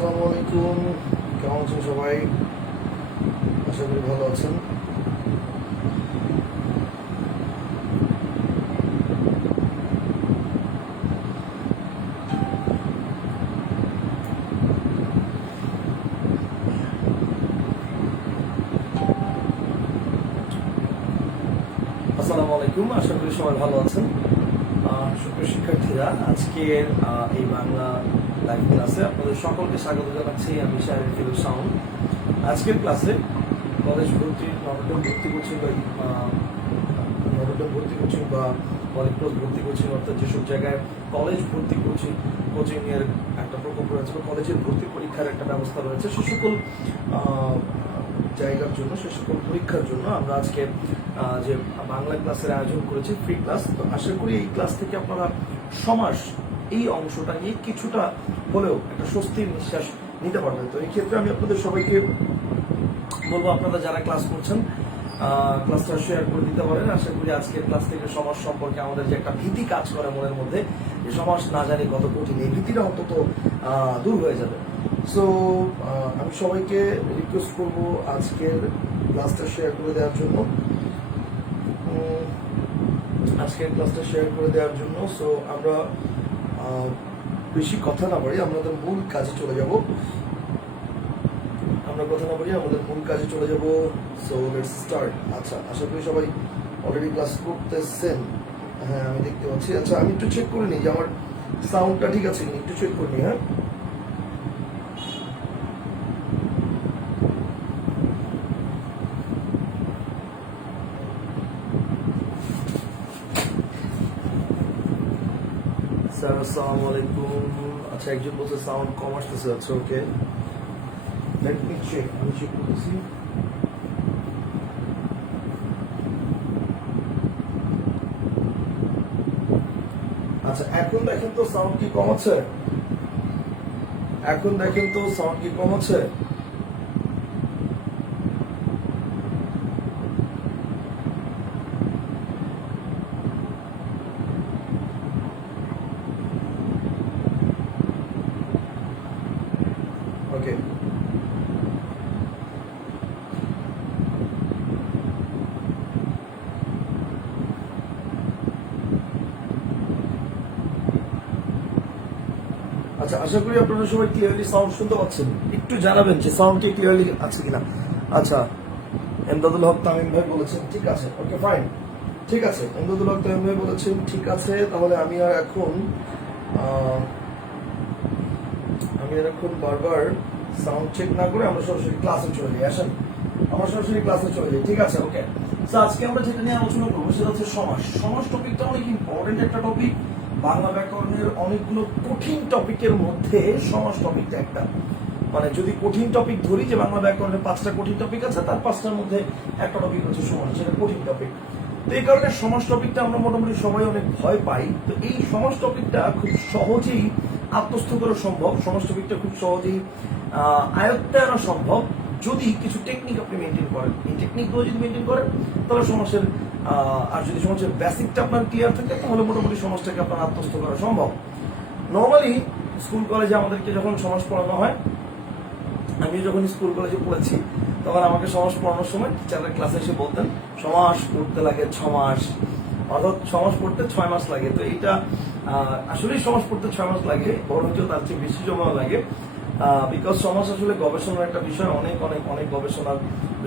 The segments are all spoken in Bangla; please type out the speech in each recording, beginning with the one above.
আসসালামু আলাইকুম, কেমন আছেন সবাই? আশা করি ভালো আছেন। আসসালামু আলাইকুম, আশা করি সবাই ভালো আছেন। সুপ্রিয় শিক্ষার্থীরা, আজকের এই বাংলা লাইভ ক্লাসে আপনাদের সকলকে স্বাগত জানাচ্ছি। আমি শাহরিয়ার ফিরোজ শাওন। আজকের ক্লাসে কলেজ ভর্তি, নভোদয় ভর্তি কোচিং বা কলেজ ভর্তি কোচিং, অর্থাৎ যেসব জায়গায় কলেজ ভর্তি কোচিং এর একটা প্রকল্প রয়েছে বা কলেজের ভর্তি পরীক্ষার একটা ব্যবস্থা রয়েছে, সে সকল জায়গার জন্য, সে সকল পরীক্ষার জন্য আমরা আজকে যে বাংলা ক্লাসের আয়োজন করেছি, ফ্রি ক্লাস। তো আশা করি এই ক্লাস থেকে আপনারা সমাস এই অংশটা নিয়ে কিছুটা হলেও একটা স্বস্তির নিঃশ্বাস নিতে পারবেন। তো এই ক্ষেত্রে আমি আপনাদের সবাইকে বলবো, আপনারা যারা ক্লাস করছেন ক্লাসটা শেয়ার করে দিতে পারেন। আশা করি আজকের ক্লাস থেকে সমাজ সম্পর্কে আমাদের যে একটা ভীতি কাজ করে মনের মধ্যে, যে সমাজ না জানি কত কঠিন, এই ভীতিটা অন্তত দূর হয়ে যাবে। সো আমি সবাইকে রিকোয়েস্ট করবো আজকের ক্লাসটা শেয়ার করে দেওয়ার জন্য। সো আমরা বেশি কথা না বাড়ি, আমাদের মূল কাজে চলে যাব। So let's start. আচ্ছা, আশা করি সবাই অলরেডি ক্লাস করতেছেন। হ্যাঁ, আমি দেখতে পাচ্ছি। আচ্ছা, আমি একটু চেক করে নিই যে আমার সাউন্ডটা ঠিক আছে কিনা, একটু চেক করে নিই। হ্যাঁ, স্যার আসসালামু আলাইকুম। আচ্ছা, একজন বলছে সাউন্ড কম আসতেছে। আচ্ছা, ওকে, লেট মি চেক। আমি চেক করতেছি। আচ্ছা, এখন দেখেন তো সাউন্ড কি কম আছে? ওকে, আচ্ছা, আশা করি আপনারা সবাই ক্লিয়ারলি সাউন্ড শুনতে পাচ্ছেন। একটু জানাবেন যে সাউন্ড কি ক্লিয়ারলি আছে কিনা। আচ্ছা, এমদাদুল হক তামিম ভাই বলেছেন ঠিক আছে। ওকে, ফাইন, ঠিক আছে। এমদাদুল হক তামিম ভাই বলেছেন ঠিক আছে। তাহলে আমি আর এখন বারবার সাউন্ড চেক না করে আমরা সরাসরি ক্লাসে চলে যাই। আসেন, আমরা সরাসরি ক্লাসে চলে যাই। ঠিক আছে, ওকে। তো আজকে আমরা যেটা নিয়ে আলোচনা করবো সেটা হচ্ছে সমাস। সমাস টপিকটা অনেক ইম্পর্টেন্ট একটা টপিক। বাংলা ব্যাকরণের অনেকগুলো কঠিন টপিকের মধ্যে সমাস টপিকটা একটা, মানে যদি কঠিন টপিক ধরি, যে বাংলা ব্যাকরণের 5টা কঠিন টপিক আছে, তার 5টার মধ্যে একটা টপিক হচ্ছে সমাস, সেটা কঠিন টপিক। তো এই কারণে সমাস টপিকটা আমরা মোটামুটি সবাই অনেক ভয় পাই। তো এই সমাস টপিকটা খুব সহজেই আত্মস্থ করা সম্ভব। সমাস টপিকটা খুব সহজেই আয়ত্তে আনা সম্ভব যদি কিছু টেকনিক আপনি মেনটেন করেন। এই টেকনিকগুলো যদি মেনটেন করেন, তাহলে সমাসের আর যদি সমাজের বেসিকটা আপনার ক্লিয়ার থাকে, তাহলে মোটামুটি সমাজটাকে আপনার আত্মস্থ করা সম্ভব। নর্মালি স্কুল কলেজে আমাদেরকে যখন সমাজ পড়ানো হয়, আমি যখন স্কুল কলেজে পড়েছি, তখন আমাকে সমাজ পড়ানোর সময় টিচাররা ক্লাসে এসে বলতেন সমাস পড়তে লাগে 6 মাস, অর্থাৎ সমাজ পড়তে 6 মাস লাগে। তো এইটা আসলেই সমাজ পড়তে 6 মাস লাগে, বরঞ্চ তার চেয়ে বেশি সময় লাগে। বিকজ সমাজ আসলে গবেষণার একটা বিষয়, অনেক অনেক অনেক গবেষণার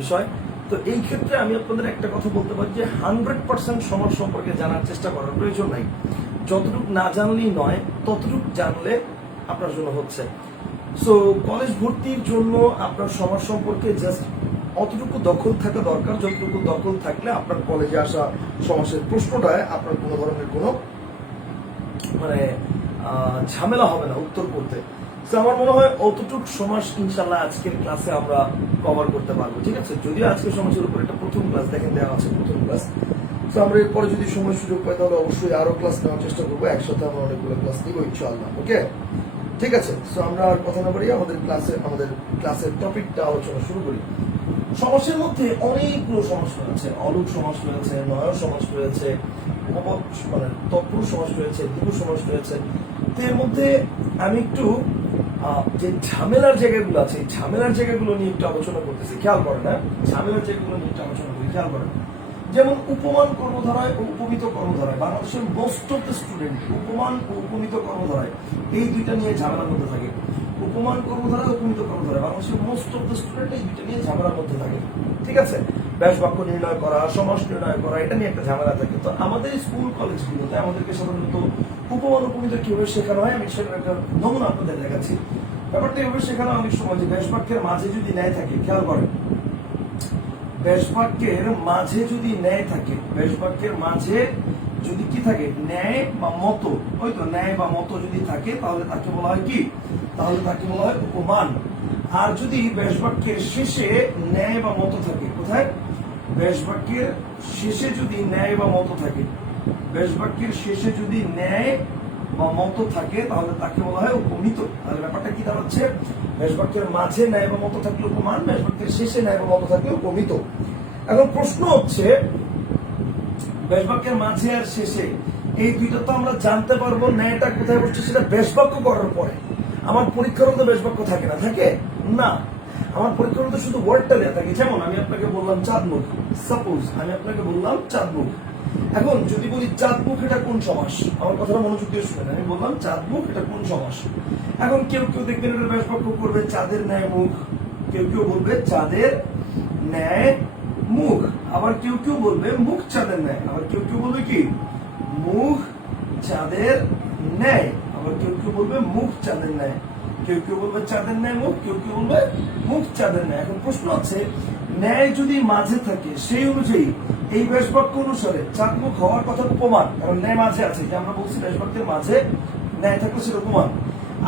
বিষয়। তো এই ক্ষেত্রে আমি আপনাদের একটা কথা বলতে পারি যে 100% সমাজ সম্পর্কে জানার চেষ্টা করার প্রয়োজন নাই। যতটুকু না জানলেই নয়, ততটুকু জানলে আপনার জন্য হচ্ছে। সো কলেজ ভর্তির জন্য আপনার সমাজ সম্পর্কে জাস্ট অতটুকু দখল থাকা দরকার, যতটুকু দখল থাকলে আপনার কলেজে আসা সমাজের প্রশ্নটায় আপনার কোনো ধরনের কোনো মানে ঝামেলা হবে না উত্তর করতে। তো আমার মনে হয় অতটুকু সমাজ ইনশাল্লাহ আজকের ক্লাসে আমরা কভার করতে পারবো। ঠিক আছে, যদিও আজকে সমাজের উপর একটা প্রথম ক্লাস দেখেন দেওয়া আছে, প্রথম ক্লাস। তো আমরা এরপরে যদি সময় সুযোগ পাই, তাহলে অবশ্যই আরো ক্লাস নেওয়ার চেষ্টা করবো। একসাথে আমরা অনেকগুলো ক্লাস নিবো ইনশাআল্লাহ। ওকে, ঠিক আছে। সো আমরা আর কথা না বাড়িয়ে আমাদের ক্লাসের টপিকটা আলোচনা শুরু করি। সমাসের মধ্যে অনেকগুলো সমাস রয়েছে। অলুক সমাস রয়েছে, নয় সমাস রয়েছে, তৎপুরুষ সমাস রয়েছে, দ্বিগু সমাস রয়েছে। তো এর মধ্যে আমি একটু যে ঝামেলার জায়গাগুলো আছে এই ঝামেলার জায়গাগুলো নিয়ে একটু আলোচনা করতেছি, খেয়াল করেন। হ্যাঁ, ঝামেলার জায়গাগুলো নিয়ে একটু আলোচনা করি, খেয়াল করেন। যেমন উপমান কর্মধারায় ও উপমিত কর্মধারায় বাংলাদেশের মোস্ট অফ দ্য স্টুডেন্ট উপমান ও উপমিত কর্মধারায় এই দুইটা নিয়ে ঝামেলার মধ্যে থাকে। উপমান কর্মধারা উপমিত কর্মধারায় বাংলাদেশের মোস্ট অফ দ্য স্টুডেন্ট এই দুইটা নিয়ে ঝামেলার মধ্যে থাকে, ঠিক আছে। ব্যাস বাক্য নির্ণয় করা, সমাস নির্ণয় করা, এটা নিয়ে একটা ঝামেলা থাকে। তো আমাদের স্কুল কলেজগুলোতে আমাদেরকে সাধারণত উপমান উপমিত কিভাবে শেখানো হয় আমি সেটার একটা নমুনা আপনাদের দেখাচ্ছি। ব্যাপারটা এভাবে শেখানো অনেক সময় যে ব্যাস বাক্যের মাঝে যদি ন্যায় থাকে, খেয়াল করেন, ব্যাস বাক্যের মাঝে যদি ন্যায় থাকে, ব্যাস বাক্যের মাঝে যদি কি থাকে, ন্যায় বা মত, ওই তো ন্যায় বা মত যদি থাকে তাহলে তাকে বলা হয় কি, তাহলে তাকে বলা হয় উপমান। আর যদি ব্যাস বাক্যের শেষে ন্যায় বা মত থাকে, কোথায়, ব্যাস বাক্যের শেষে যদি ন্যায় বা মত থাকে, ব্যাস বাক্যের শেষে যদি ন্যায় বা মত থাকে তাহলে তাকে বলা হয় উপমিত। তাহলে ব্যাপারটা কি দাঁড়াচ্ছে, ব্যাস বাক্যের মাঝে ন্যায় বা মত থাকলে উপমান, ব্যাস বাক্যের শেষে ন্যায় বা মত থাকলে উপমিত। এখন প্রশ্ন হচ্ছে ব্যাস বাক্যের মাঝে আর শেষে এই দুইটা তো আমরা জানতে পারবো ন্যায়টা কোথায় বসছে সেটা ব্যাস বাক্য করার পরে। আমার পরীক্ষার মধ্যে ব্যাস বাক্য থাকে না, থাকে না, আমার পরীক্ষার মধ্যে শুধু ওয়ার্ডটা দেওয়া থাকে। যেমন আমি আপনাকে বললাম চাঁদমুখ, সাপোজ আমি আপনাকে বললাম চাঁদমুখ। এখন যদি বলি চাঁদমুখ এটা কোন সমাস, আমার কথাটা মনোযোগ দিয়ে শুনেন, আমি বললাম চাঁদমুখ এটা কোন সমাস। এখন কেউ কেউ দেখবেন এটা ব্যাস বাক্য করবে চাঁদের ন্যায় মুখ, কেউ কেউ বলবে চাঁদের ন্যায় মুখ, আবার কেউ কেউ বলবে মুখ চাঁদের ন্যায়, আবার কেউ কেউ বলবে কি মুখ চাঁদের ন্যায়, আবার কেউ কেউ বলবে মুখ চাঁদের ন্যায়, কেউ কেউ বলবে চাঁদের ন্যায় মুখ, কেউ কেউ বলবে মুখ চাঁদের ন্যায়। এখন প্রশ্ন আছে ন্যায় যদি মাঝে থাকে সেই অনুযায়ী এই ব্যাস বাক্য অনুসারে চাঁদ মুখ হওয়ার কথা উপমান, কারণ ন্যায় মাঝে আছে, যে আমরা বলছি ব্যাস বাক্যের মাঝে ন্যায় থাকলে সেটা উপমান।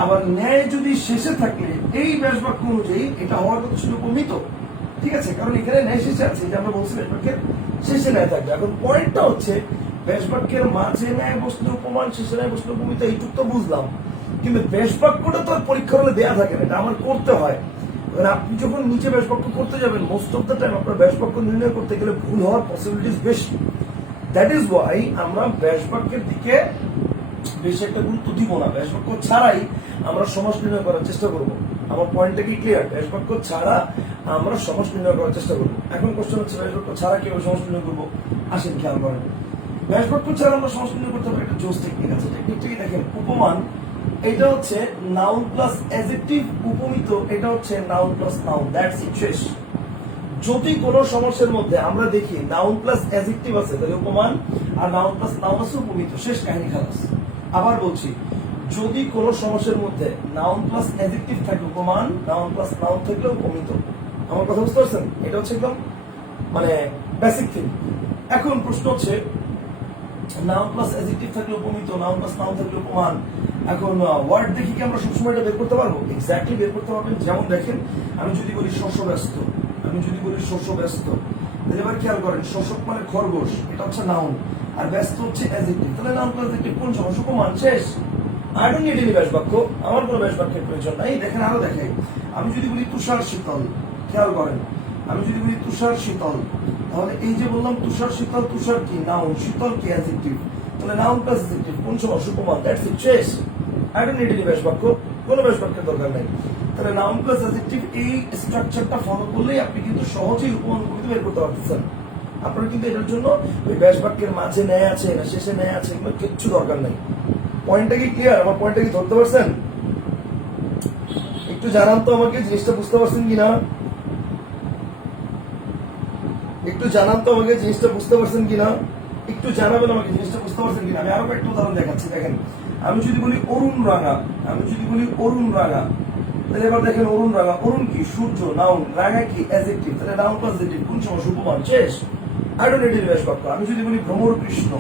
আবার ন্যায় যদি শেষে থাকলে এই ব্যাস বাক্য অনুযায়ী এটা হওয়ার কথা ছিল উপমিত, ঠিক আছে, কারণ এখানে ন্যায় শেষে আছে, যে আমরা বলছি ব্যাস বাক্যের শেষে ন্যায় থাকবে। এখন পয়েন্টটা হচ্ছে ব্যাস বাক্যের মাঝে ন্যায় বসলে উপমান, শেষে ন্যায় বসলে উপমিত, এইটুক তো বুঝলাম, কিন্তু ব্যাস বাক্যটা তো আর পরীক্ষার হলে দেওয়া থাকে না, এটা আমার করতে হয়। আপনি যখন নিচে ব্যাস বাক্য করতে যাবেন মোস্ট অফ দ্য টাইম আপনার ব্যাস বাক্য নির্ণয় করতে গেলে ভুল হওয়ার পসিবিলিটিস বেশি। দ্যাট ইজ ওয়াই আমরা ব্যাস বাক্যের দিকে বেশি একটা গুরুত্ব দিব না, ব্যাস বাক্য ছাড়াই আমরা সমাস নির্ণয় করার চেষ্টা করব। আমার পয়েন্টটা কি ক্লিয়ার? ব্যাস বাক্য ছাড়া আমরা সমাস নির্ণয় করার চেষ্টা করবো। এখন কোশ্চেন হচ্ছে ব্যাস বাক্য ছাড়া কিভাবে সমাস নির্ণয় করবো, আসেন খেয়াল করেন। ব্যাস বাক্য ছাড়া আমরা সমাস নির্ণয় করতে পারি, একটা জোস টেকনিক আছে। টেকনিকটা কি দেখেন, উপমান এটা হচ্ছে নাউন প্লাস অ্যাডজেক্টিভ, উপমিত এটা হচ্ছে noun plus noun, that's it, শেষ। যদি কোনো সমাসের মধ্যে আমরা দেখি নাউন প্লাস অ্যাডজেক্টিভ আছে তাহলে উপমান, আর নাউন প্লাস নাউন আছে উপমিত, শেষ, কাহিনী খালাস। আবার বলছি, যদি কোনো সমাসের মধ্যে নাউন প্লাস অ্যাডজেক্টিভ থাকে উপমান, নাউন প্লাস নাউন থাকলে উপমিত। আমার কথা বুঝতে পারছেন? এটা হচ্ছে একদম মানে বেসিক থিং। এখন প্রশ্ন হচ্ছে নাউন প্লাস অ্যাডজেক্টিভ থাকলে উপমিত, নাউন প্লাস নাউন থাকলে উপমান। এখন ওয়ার্ড দেখি কি আমরা সবসময় এটা বের করতে পারবো? এক্স্যাক্টলি বের করতে পারবেন। যেমন দেখেন, আমি যদি বলি শস্য ব্যস্ত, আমি যদি বলি শস্য ব্যস্ত, তাহলে এবার খেয়াল করেন শোষক মানে খরগোশ, এটা হচ্ছে নাউন, আর ব্যস্ত হচ্ছে অ্যাডজেক্টিভ। তাহলে নাউন প্লাস অ্যাডজেক্টিভ কোন সমাস? উপমান, শেষ। আই ডোন্ট নিড এনি ব্যাস বাক্য, আমার কোনো ব্যাস বাক্যের প্রয়োজন নাই। দেখেন আরো দেখাই, আমি যদি বলি তুষার শীতল, খেয়াল করেন, আমি যদি বলি তুষার শীতল, তাহলে এই যে বললাম তুষার শীতল, তুষার কি নাউন, শীতল কি অ্যাডজেক্টিভ, তাহলে নাউন প্লাস অ্যাডজেক্টিভ কোন সমাস? উপমান, দ্যাটস ইট, শেষ। আই ডোন্ট নিড এনি ব্যাস বাক্য, কোনো ব্যাস বাক্যের দরকার নাই। তাহলে নাউন প্লাস অ্যাডজেক্টিভ এই স্ট্রাকচারটা ফলো করলেই আপনি কিন্তু সহজেই উপমান উপমিত বের করতে পারতেছেন। আপনার কিন্তু এটার জন্য ওই ব্যাস বাক্যের মাঝে ন্যায় আছে না শেষে ন্যায় আছে এগুলো কিচ্ছু দরকার নাই। পয়েন্টটা কি ক্লিয়ার? আমার পয়েন্টটা কি ধরতে পারছেন? একটু জানান তো আমাকে, জিনিসটা বুঝতে পারছেন কিনা? একটু জানান তো আমাকে, জিনিসটা বুঝতে পারছেন কিনা? একটু জানাবেন আমাকে, জিনিসটা বুঝতে পারছেন কিনা? আমি আরো একটা উদাহরণ দেখাচ্ছি। দেখেন, আমি যদি বলি অরুণ রাঙা, আমি যদি বলি অরুণ রাঙা, তাহলে এবার দেখেন অরুণ রাঙা, অরুণ কি সূর্য, নাউন, রাঙা কি অ্যাডজেক্টিভ, তাহলে নাউন প্লাস অ্যাডজেক্টিভ কোন সমাস? উপমান, শেষ। আই ডোন্ট নিড এনি ব্যাস বাক্য। আমি যদি বলি ভ্রমর কৃষ্ণ,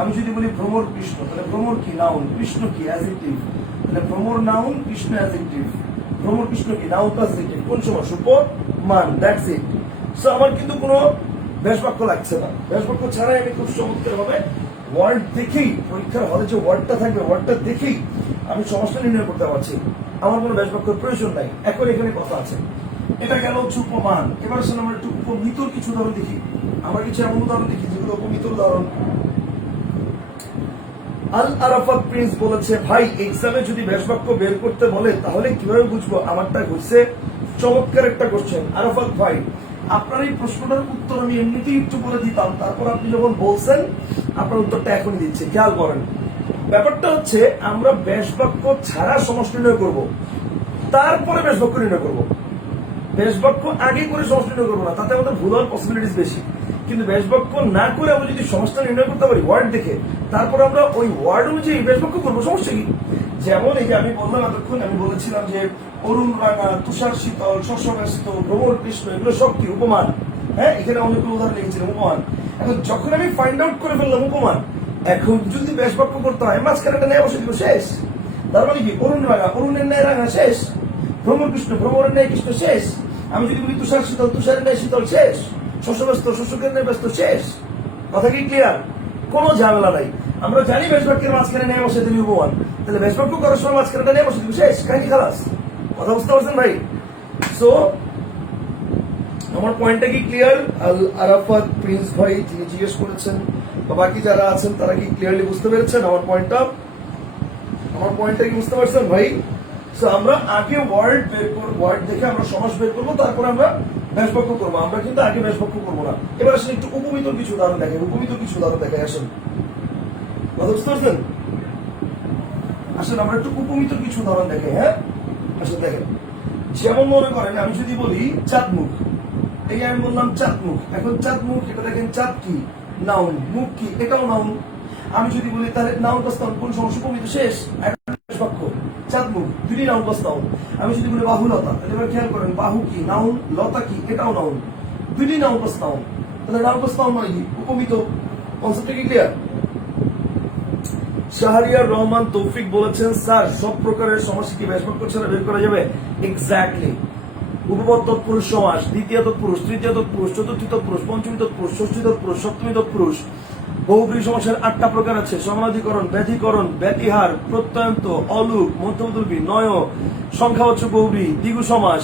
আমি যদি বলি ভ্রমর কৃষ্ণ, তাহলে ভ্রমর কি নাউন, কৃষ্ণ কি অ্যাডজেক্টিভ, তাহলে ভ্রমর নাউন, কৃষ্ণ অ্যাডজেক্টিভ, ভ্রমর কৃষ্ণ কি নাউন প্লাস অ্যাডজেক্টিভ কোন সমাস? উপমান, দ্যাটস ইট। সো আমার কিন্তু কোনো ব্যাস বাক্য লাগছে না। ব্যাস বাক্য ছাড়াই আমি খুব চমৎকার ভাবে ওয়ার্ড দেখেই, পরীক্ষার হলে যে ওয়ার্ডটা থাকবে ওয়ার্ডটা দেখেই আমি সমাসটা নির্ণয় করতে পারছি। আমার কোনো ব্যাস বাক্যের প্রয়োজন নাই। এখন এখানে কথা আছে, এটা গেল হচ্ছে উপমান। এবার আসলে আমরা একটু উপমিতর কিছু উদাহরণ দেখি। আমরা কিছু এমন উদাহরণ দেখি যেগুলো উপমিতর উদাহরণ। আল আরাফাত প্রিন্স বলেছে, ভাই এক্সামে যদি ব্যাস বাক্য বের করতে বলে তাহলে কিভাবে বুঝবো আমারটা ঘুরছে? চমৎকার একটা কোশ্চেন আরাফাত ভাই। আপনার এই প্রশ্নটার উত্তর আমি এমনিতেই একটু বলে দিতাম, তারপর আপনি যখন বলছেন আপনার উত্তরটা এখনই দিচ্ছে। খেয়াল করেন, ব্যাপারটা হচ্ছে আমরা ব্যাস বাক্য ছাড়া সমষ্টি নির্ণয় করবো, তারপরে ব্যাস বাক্য নির্ণয় করবো। ব্যাস বাক্য আগে করে সমষ্টি নির্ণয় করবো না, তাতে আমাদের ভুল হওয়ার পসিবিলিটিস বেশি। কিন্তু ব্যাস বাক্য না করে আমরা যদি সমস্যা নির্ণয় করতে পারি ওয়ার্ড দেখে, তারপর আমরা ওই ওয়ার্ড অনুযায়ী ব্যাস বাক্য করবো, সমস্যা কি? যেমন এই যে আমি বললাম এতক্ষণ, আমি বলেছিলাম যে অরুণ রাঙা, তুষার শীতল, শস্যব্যস্ত, ভ্রমর কৃষ্ণ, এগুলো সব কি উপমান? হ্যাঁ, এখানে অনেকগুলো উদাহরণ লিখেছিলাম উপমান। এখন যখন আমি ফাইন্ড আউট করে ফেললাম উপমান, এখন যদি ব্যাস বাক্য করতে হয় মাঝখানে একটা ন্যায় বসে দিব, শেষ। তার মানে কি, অরুণ রাঙা, অরুণের ন্যায় রাঙা, শেষ। ভ্রমর কৃষ্ণ, ভ্রমরের ন্যায় কৃষ্ণ, শেষ। আমি যদি বলি তুষার শীতল, তুষারের ন্যায় শীতল, শেষ। শস্যব্যস্ত, শস্যকের ন্যায় ব্যস্ত, শেষ। কথা কি ক্লিয়ার? কোনো ঝামেলা নাই। আমরা জানি ব্যাস বাক্যের মাঝখানে ন্যায় বসে দিবি উপমান, তাহলে ব্যাস বাক্য করার সময় মাঝখানে ন্যায় বসে দিবি, শেষ, কাহিনী খালাস। কথা বুঝতে পারছেন ভাই? সো আমার পয়েন্টটা কি ক্লিয়ার? আল আরাফাত প্রিন্স ভাই যিনি জিজ্ঞেস করেছেন, বা বাকি যারা আছেন তারা কি ক্লিয়ারলি বুঝতে পেরেছেন আমার পয়েন্টটা? আমার পয়েন্টটা কি বুঝতে পারছেন ভাই? সো আমরা আগে ওয়ার্ড বের করব, ওয়ার্ড দেখে আমরা সমাস বের করবো, তারপরে আমরা ব্যাস বাক্য করবো। আমরা কিন্তু আগে ব্যাস বাক্য করবো না। এবার আসলে একটু উপমিত কিছু উদাহরণ দেখেন, উপমিত কিছু উদাহরণ দেখেন। আসেন, কথা বুঝতে পারছেন? আসলে আমরা একটু উপমিত কিছু উদাহরণ দেখে। হ্যাঁ, আসলে দেখেন, যেমন মনে করেন আমি যদি বলি চাঁদ মুখ, এই আমি বললাম চাঁদ মুখ। এখন চাঁদ মুখ, এটা দেখেন চাঁদ কি? নাউন। মুখ কি? এটাও নাউন। আমি যদি বলি তাহলে নাউন প্লাস নাউন, কোন সমস্যা? উপমিত, শেষ। বাক্য চাঁদ মুখ, দুটি নাউন প্লাস নাউন। আমি যদি বলি বাহুলতা, তাহলে এবার খেয়াল করেন, বাহু কি? নাউন। লতা কি? এটাও নাউন। দুটি নাউন প্লাস নাউন, তাহলে নাউন প্লাস নাউন মানে কি? উপমিত। কনসেপ্টটা কি ক্লিয়ার? শাহরিয়ার রহমান তৌফিক বলেছেন, স্যার সব প্রকারের সমাস কি ব্যাস বাক্য ছাড়া বের করা যাবে? এক্স্যাক্টলি। উপপদ তৎপুরুষ সমাস, দ্বিতীয় তৎপুরুষ, তৃতীয় তৎপুরুষ, চতুর্থী তৎপুরুষ, পঞ্চমী তৎপুরুষ, ষষ্ঠী তৎপুরুষ, সপ্তমী তৎপুরুষ। বহুব্রী সমাসের 8টা প্রকার আছে: সমানাধিকরণ, ব্যাধিকরণ, ব্যতিহার, প্রত্যয়ন্ত, অলুক, মধ্যমতুল্পী, নয়, সংখ্যাবাচক বহুব্রী, দ্বিগু সমাস,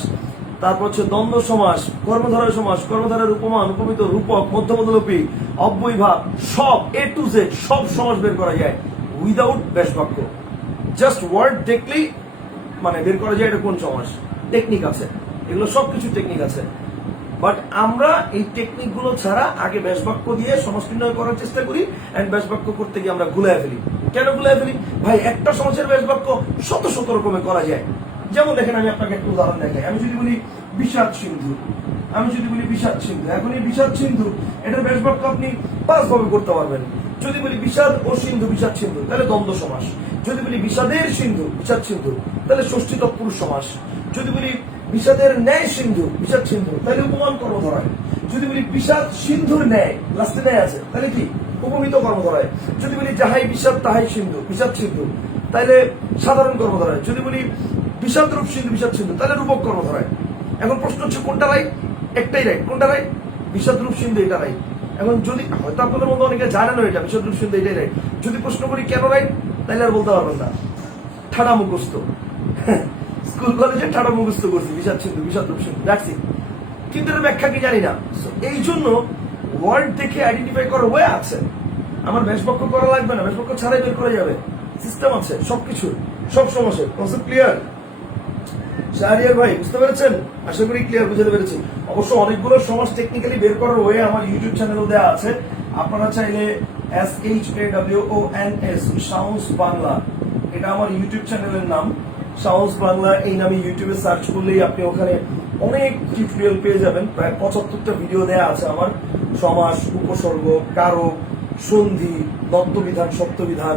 তারপর হচ্ছে দ্বন্দ্ব সমাস, কর্মধারয় সমাস, কর্মধারয়ের উপমান, উপমিত, রূপক, মধ্যমতুল্পী, অব্যয়ভাব, সব এ টু জেড সব সমাস বের করা যায় উইদাউট ব্যাস বাক্য। জাস্ট ওয়ার্ড দেখলেই মানে বের করা যায় এটা কোন সমাস। টেকনিক আছে, এগুলো সবকিছু টেকনিক আছে। বাট আমরা এই টেকনিক গুলো ছাড়া আগে ব্যাস বাক্য দিয়ে সমাস নির্ণয় করার চেষ্টা করি, এন্ড ব্যাস বাক্য করতে গিয়ে আমরা গুলায় ফেলি। কেন গুলায় ফেলি? ভাই একটা সমাসের ব্যাস বাক্য শত শত রকমের করা যায়। যেমন দেখেন, আমি আপনাকে একটা উদাহরণ দেখাই। আমি যদি বলি বিষাদ সিন্ধু, আমি যদি বলি বিষাদ সিন্ধু, এখন এই বিষাদ সিন্ধু এটার ব্যাস বাক্য আপনি 5 ভাবে করতে পারবেন। যদি বলি বিষাদ ও সিন্ধু, বিষাদ সিন্ধু, তাহলে দ্বন্দ্ব সমাস। যদি বলি বিষাদের সিন্ধু, বিষাদ সিন্ধু, তাহলে ষষ্ঠী তৎপুরুষ সমাস। যদি বলি বিষাদের ন্যায় সিন্ধু, বিষাদ সিন্ধু, তাহলে উপমান কর্মধারয়। যদি বলি বিষাদ সিন্ধুর ন্যায়, লাস্টে ন্যায় আছে, তাহলে কি? উপমিত কর্মধারয়। যদি বলি যাহাই বিষাদ তাহাই সিন্ধু, বিষাদ সিন্ধু, তাহলে সাধারণ কর্মধারয়। যদি বলি বিষাদ রূপ সিন্ধু, বিষাদ সিন্ধু, তাহলে রূপক কর্মধারয়। এখন প্রশ্ন হচ্ছে কোনটা রাইট? একটাই রাইট। কোনটা রাইট? বিষাদ রূপ সিন্ধু, এটা রাইট। এখন যদি হয়তো আপনাদের মধ্যে অনেকে জানেন এটা বিষাদ রূপ সিন্ধু এটাই রাইট, যদি প্রশ্ন করি কেন রাইট, তাহলে আর বলতে পারবেন না, ঠাডা মুখস্থ। স্কুল কলেজে ঠাডা মুখস্থ করছি, বিষাদ সিন্ধু, বিষাদ রূপ সিন্ধু, রাখছি, কিন্তু এর ব্যাখ্যা কি জানি না। এই জন্য ওয়ার্ড দেখে আইডেন্টিফাই করার ওয়ে আছে। আমার ব্যাস বাক্য করা লাগবে না, ব্যাস বাক্য ছাড়াই বের করা যাবে। সিস্টেম আছে সবকিছু, সব সমস্যা। Concept clear? শাহরিয়ার ভাই বুঝতে পেরেছেন? আশা করি ক্লিয়ার বুঝতে পেরেছি। অবশ্য অনেকগুলো সমাজ টেকনিক্যালি বের করার ওয়ে আমার ইউটিউব চ্যানেলও দেওয়া আছে। আপনারা চাইলে SHAWONS সাউন্ডস বাংলা, এটা আমার ইউটিউব চ্যানেলের নাম, সাউন্ডস বাংলা এই নামে ইউটিউবে সার্চ করলেই আপনি ওখানে অনেক টিউটোরিয়াল পেয়ে যাবেন। প্রায় 75টা ভিডিও দেওয়া আছে আমার। সমাস, উপসর্গ, কারক, সন্ধি, দত্তবিধান, সত্যবিধান,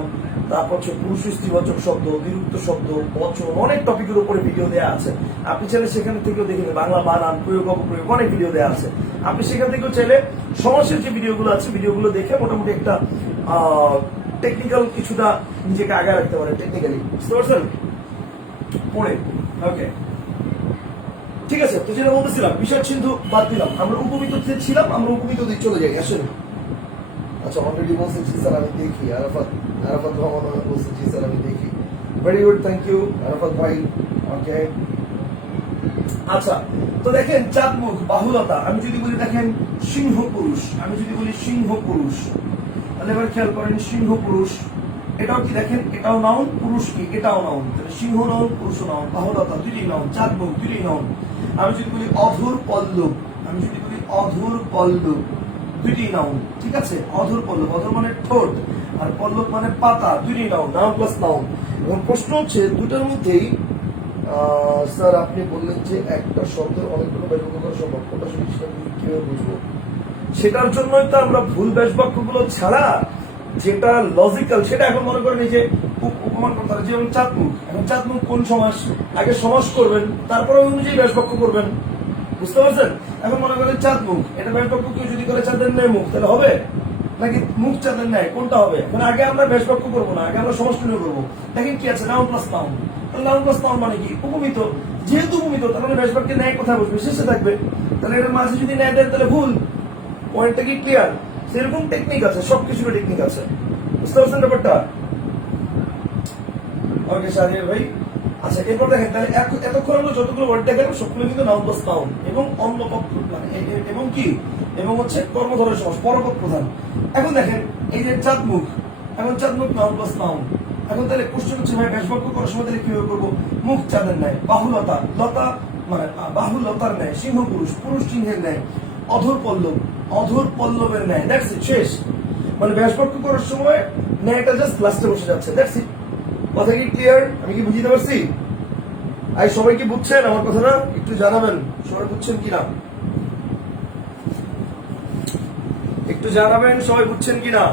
তারপর হচ্ছে পুরুষ স্ত্রীবাচক শব্দ, বিরুক্ত শব্দ, বচন, অনেক টপিকের উপরে ভিডিও দেওয়া আছে। আপনি চাইলে সেখান থেকেও দেখে নেবেন। বাংলা বানান, প্রয়োগ, অপপ্রয়োগ, অনেক ভিডিও দেওয়া আছে। আপনি সেখান থেকেও চাইলে সমাসের যে ভিডিওগুলো আছে, ভিডিওগুলো দেখে মোটামুটি একটা টেকনিক্যাল কিছুটা নিজেকে আগে রাখতে পারেন টেকনিক্যালি। বুঝতে পারছেন? পড়ে ওকে, ঠিক আছে। তো যেটা বলতেছিলাম, বিষাদ সিন্ধু বাদ দিলাম, আমরা উপমিত ছিলাম, আমরা উপমিত দিক চলে যাই। আসেন, আচ্ছা অলরেডি বলছে জি স্যার আমি দেখি। আরাফাত রহমান বলছে জি স্যার আমি দেখি। Very good, thank you Arafat ভাই। ওকে, আচ্ছা তো দেখেন চাঁদ মুখ, বাহুলতা। আমি যদি বলি দেখেন সিংহ পুরুষ, আমি যদি বলি সিংহ পুরুষ, তাহলে এবার খেয়াল করেন সিংহ পুরুষ, এটাও কি দেখেন, এটাও নাউন, পুরুষ কি, এটাও নাউন, তাহলে সিংহ নাউন, পুরুষ নাউন, বাহুলতা দুইটাই নাউন, চাঁদ মুখ দুইটাই নাউন। আমি যদি বলি অধুর পল্লব, আমি যদি বলি অধুর পল্লব, দুইটাই নাউন, ঠিক আছে। অধুর পল্লব, অধুর মানে ঠোঁট, আর পল্লব মানে পাতা, দুইটাই নাউন, নাউন প্লাস নাউন। এবং প্রশ্ন হচ্ছে দুটার মধ্যেই স্যার আপনি বললেন যে একটা শব্দের অনেকগুলো ব্যাসবাক্য করা সম্ভব, কোনটা সঠিক সেটা কিভাবে বুঝবো? সেটার জন্যই তো আমরা ভুল ব্যাসবাক্যগুলো ছাড়া যেটা লজিক্যাল সেটা এখন মনে করেন এই যে উপমান করতে হবে, যেমন চাঁদমুখ, এখন চাঁদমুখ কোন সমাস, আগে সমাস করবেন তারপরে ওই অনুযায়ী ব্যাসবাক্য করবেন, বুঝতে পারছেন? এখন মনে করেন চাঁদমুখ, এটা ব্যাসবাক্য কেউ যদি করে চাঁদের ন্যায় মুখ, তাহলে হবে নাকি মুখ চাঁদের ন্যায়, কোনটা হবে? এখন আগে আমরা ব্যাসবাক্য করবো না, আগে আমরা সমাস নির্ণয় করবো। দেখেন কি আছে, noun plus noun. Noun plus noun মানে কি, উপমিত, যেহেতু উপমিত তার মানে ব্যাসবাক্যে ন্যায় কোথায় বসবে, শেষে থাকবে, তাহলে এটার মাঝে যদি ন্যায় দেন তাহলে ভুল। পয়েন্টটা কি ক্লিয়ার? সেরকম টেকনিক আছে, সবকিছুর টেকনিক আছে, বুঝতে পারছেন ব্যাপারটা? ওকে শাহরিয়ার ভাই, আচ্ছা এরপর দেখেন, তাহলে এতক্ষণ আমরা যতগুলো ওয়ার্ড দেখালাম সবগুলো কিন্তু নাউন প্লাস নাউন এবং অন্য পক্ষ মানে এবং কি, এবং হচ্ছে কর্মধারয় সমাস, পরপদ প্রধান। এখন দেখেন এই যে চাঁদমুখ, এখন চাঁদমুখ নাউন প্লাস নাউন। এখন তাহলে কোশ্চেন হচ্ছে ভাই ব্যাসবাক্য করার সময় তাহলে কিভাবে করবো? মুখ চাঁদের ন্যায়, বাহুলতা, লতা মানে বাহুলতার ন্যায়, সিংহ পুরুষ, পুরুষ সিংহের ন্যায়, অধর পল্লব, অধর পল্লবের ন্যায়, দ্যাটস ইট, শেষ। মানে ব্যাসবাক্য করার সময় ন্যায়টা জাস্ট লাস্টে বসে যাচ্ছে, দ্যাটস ইট। কথা কি ক্লিয়ার? আমি কি বুঝতে পারছি? আর সবাই কি বুঝছেন আমার কথাটা? একটু জানাবেন সবাই বুঝছেন কিনা, একটু জানাবেন সবাই বুঝছেন কিনা।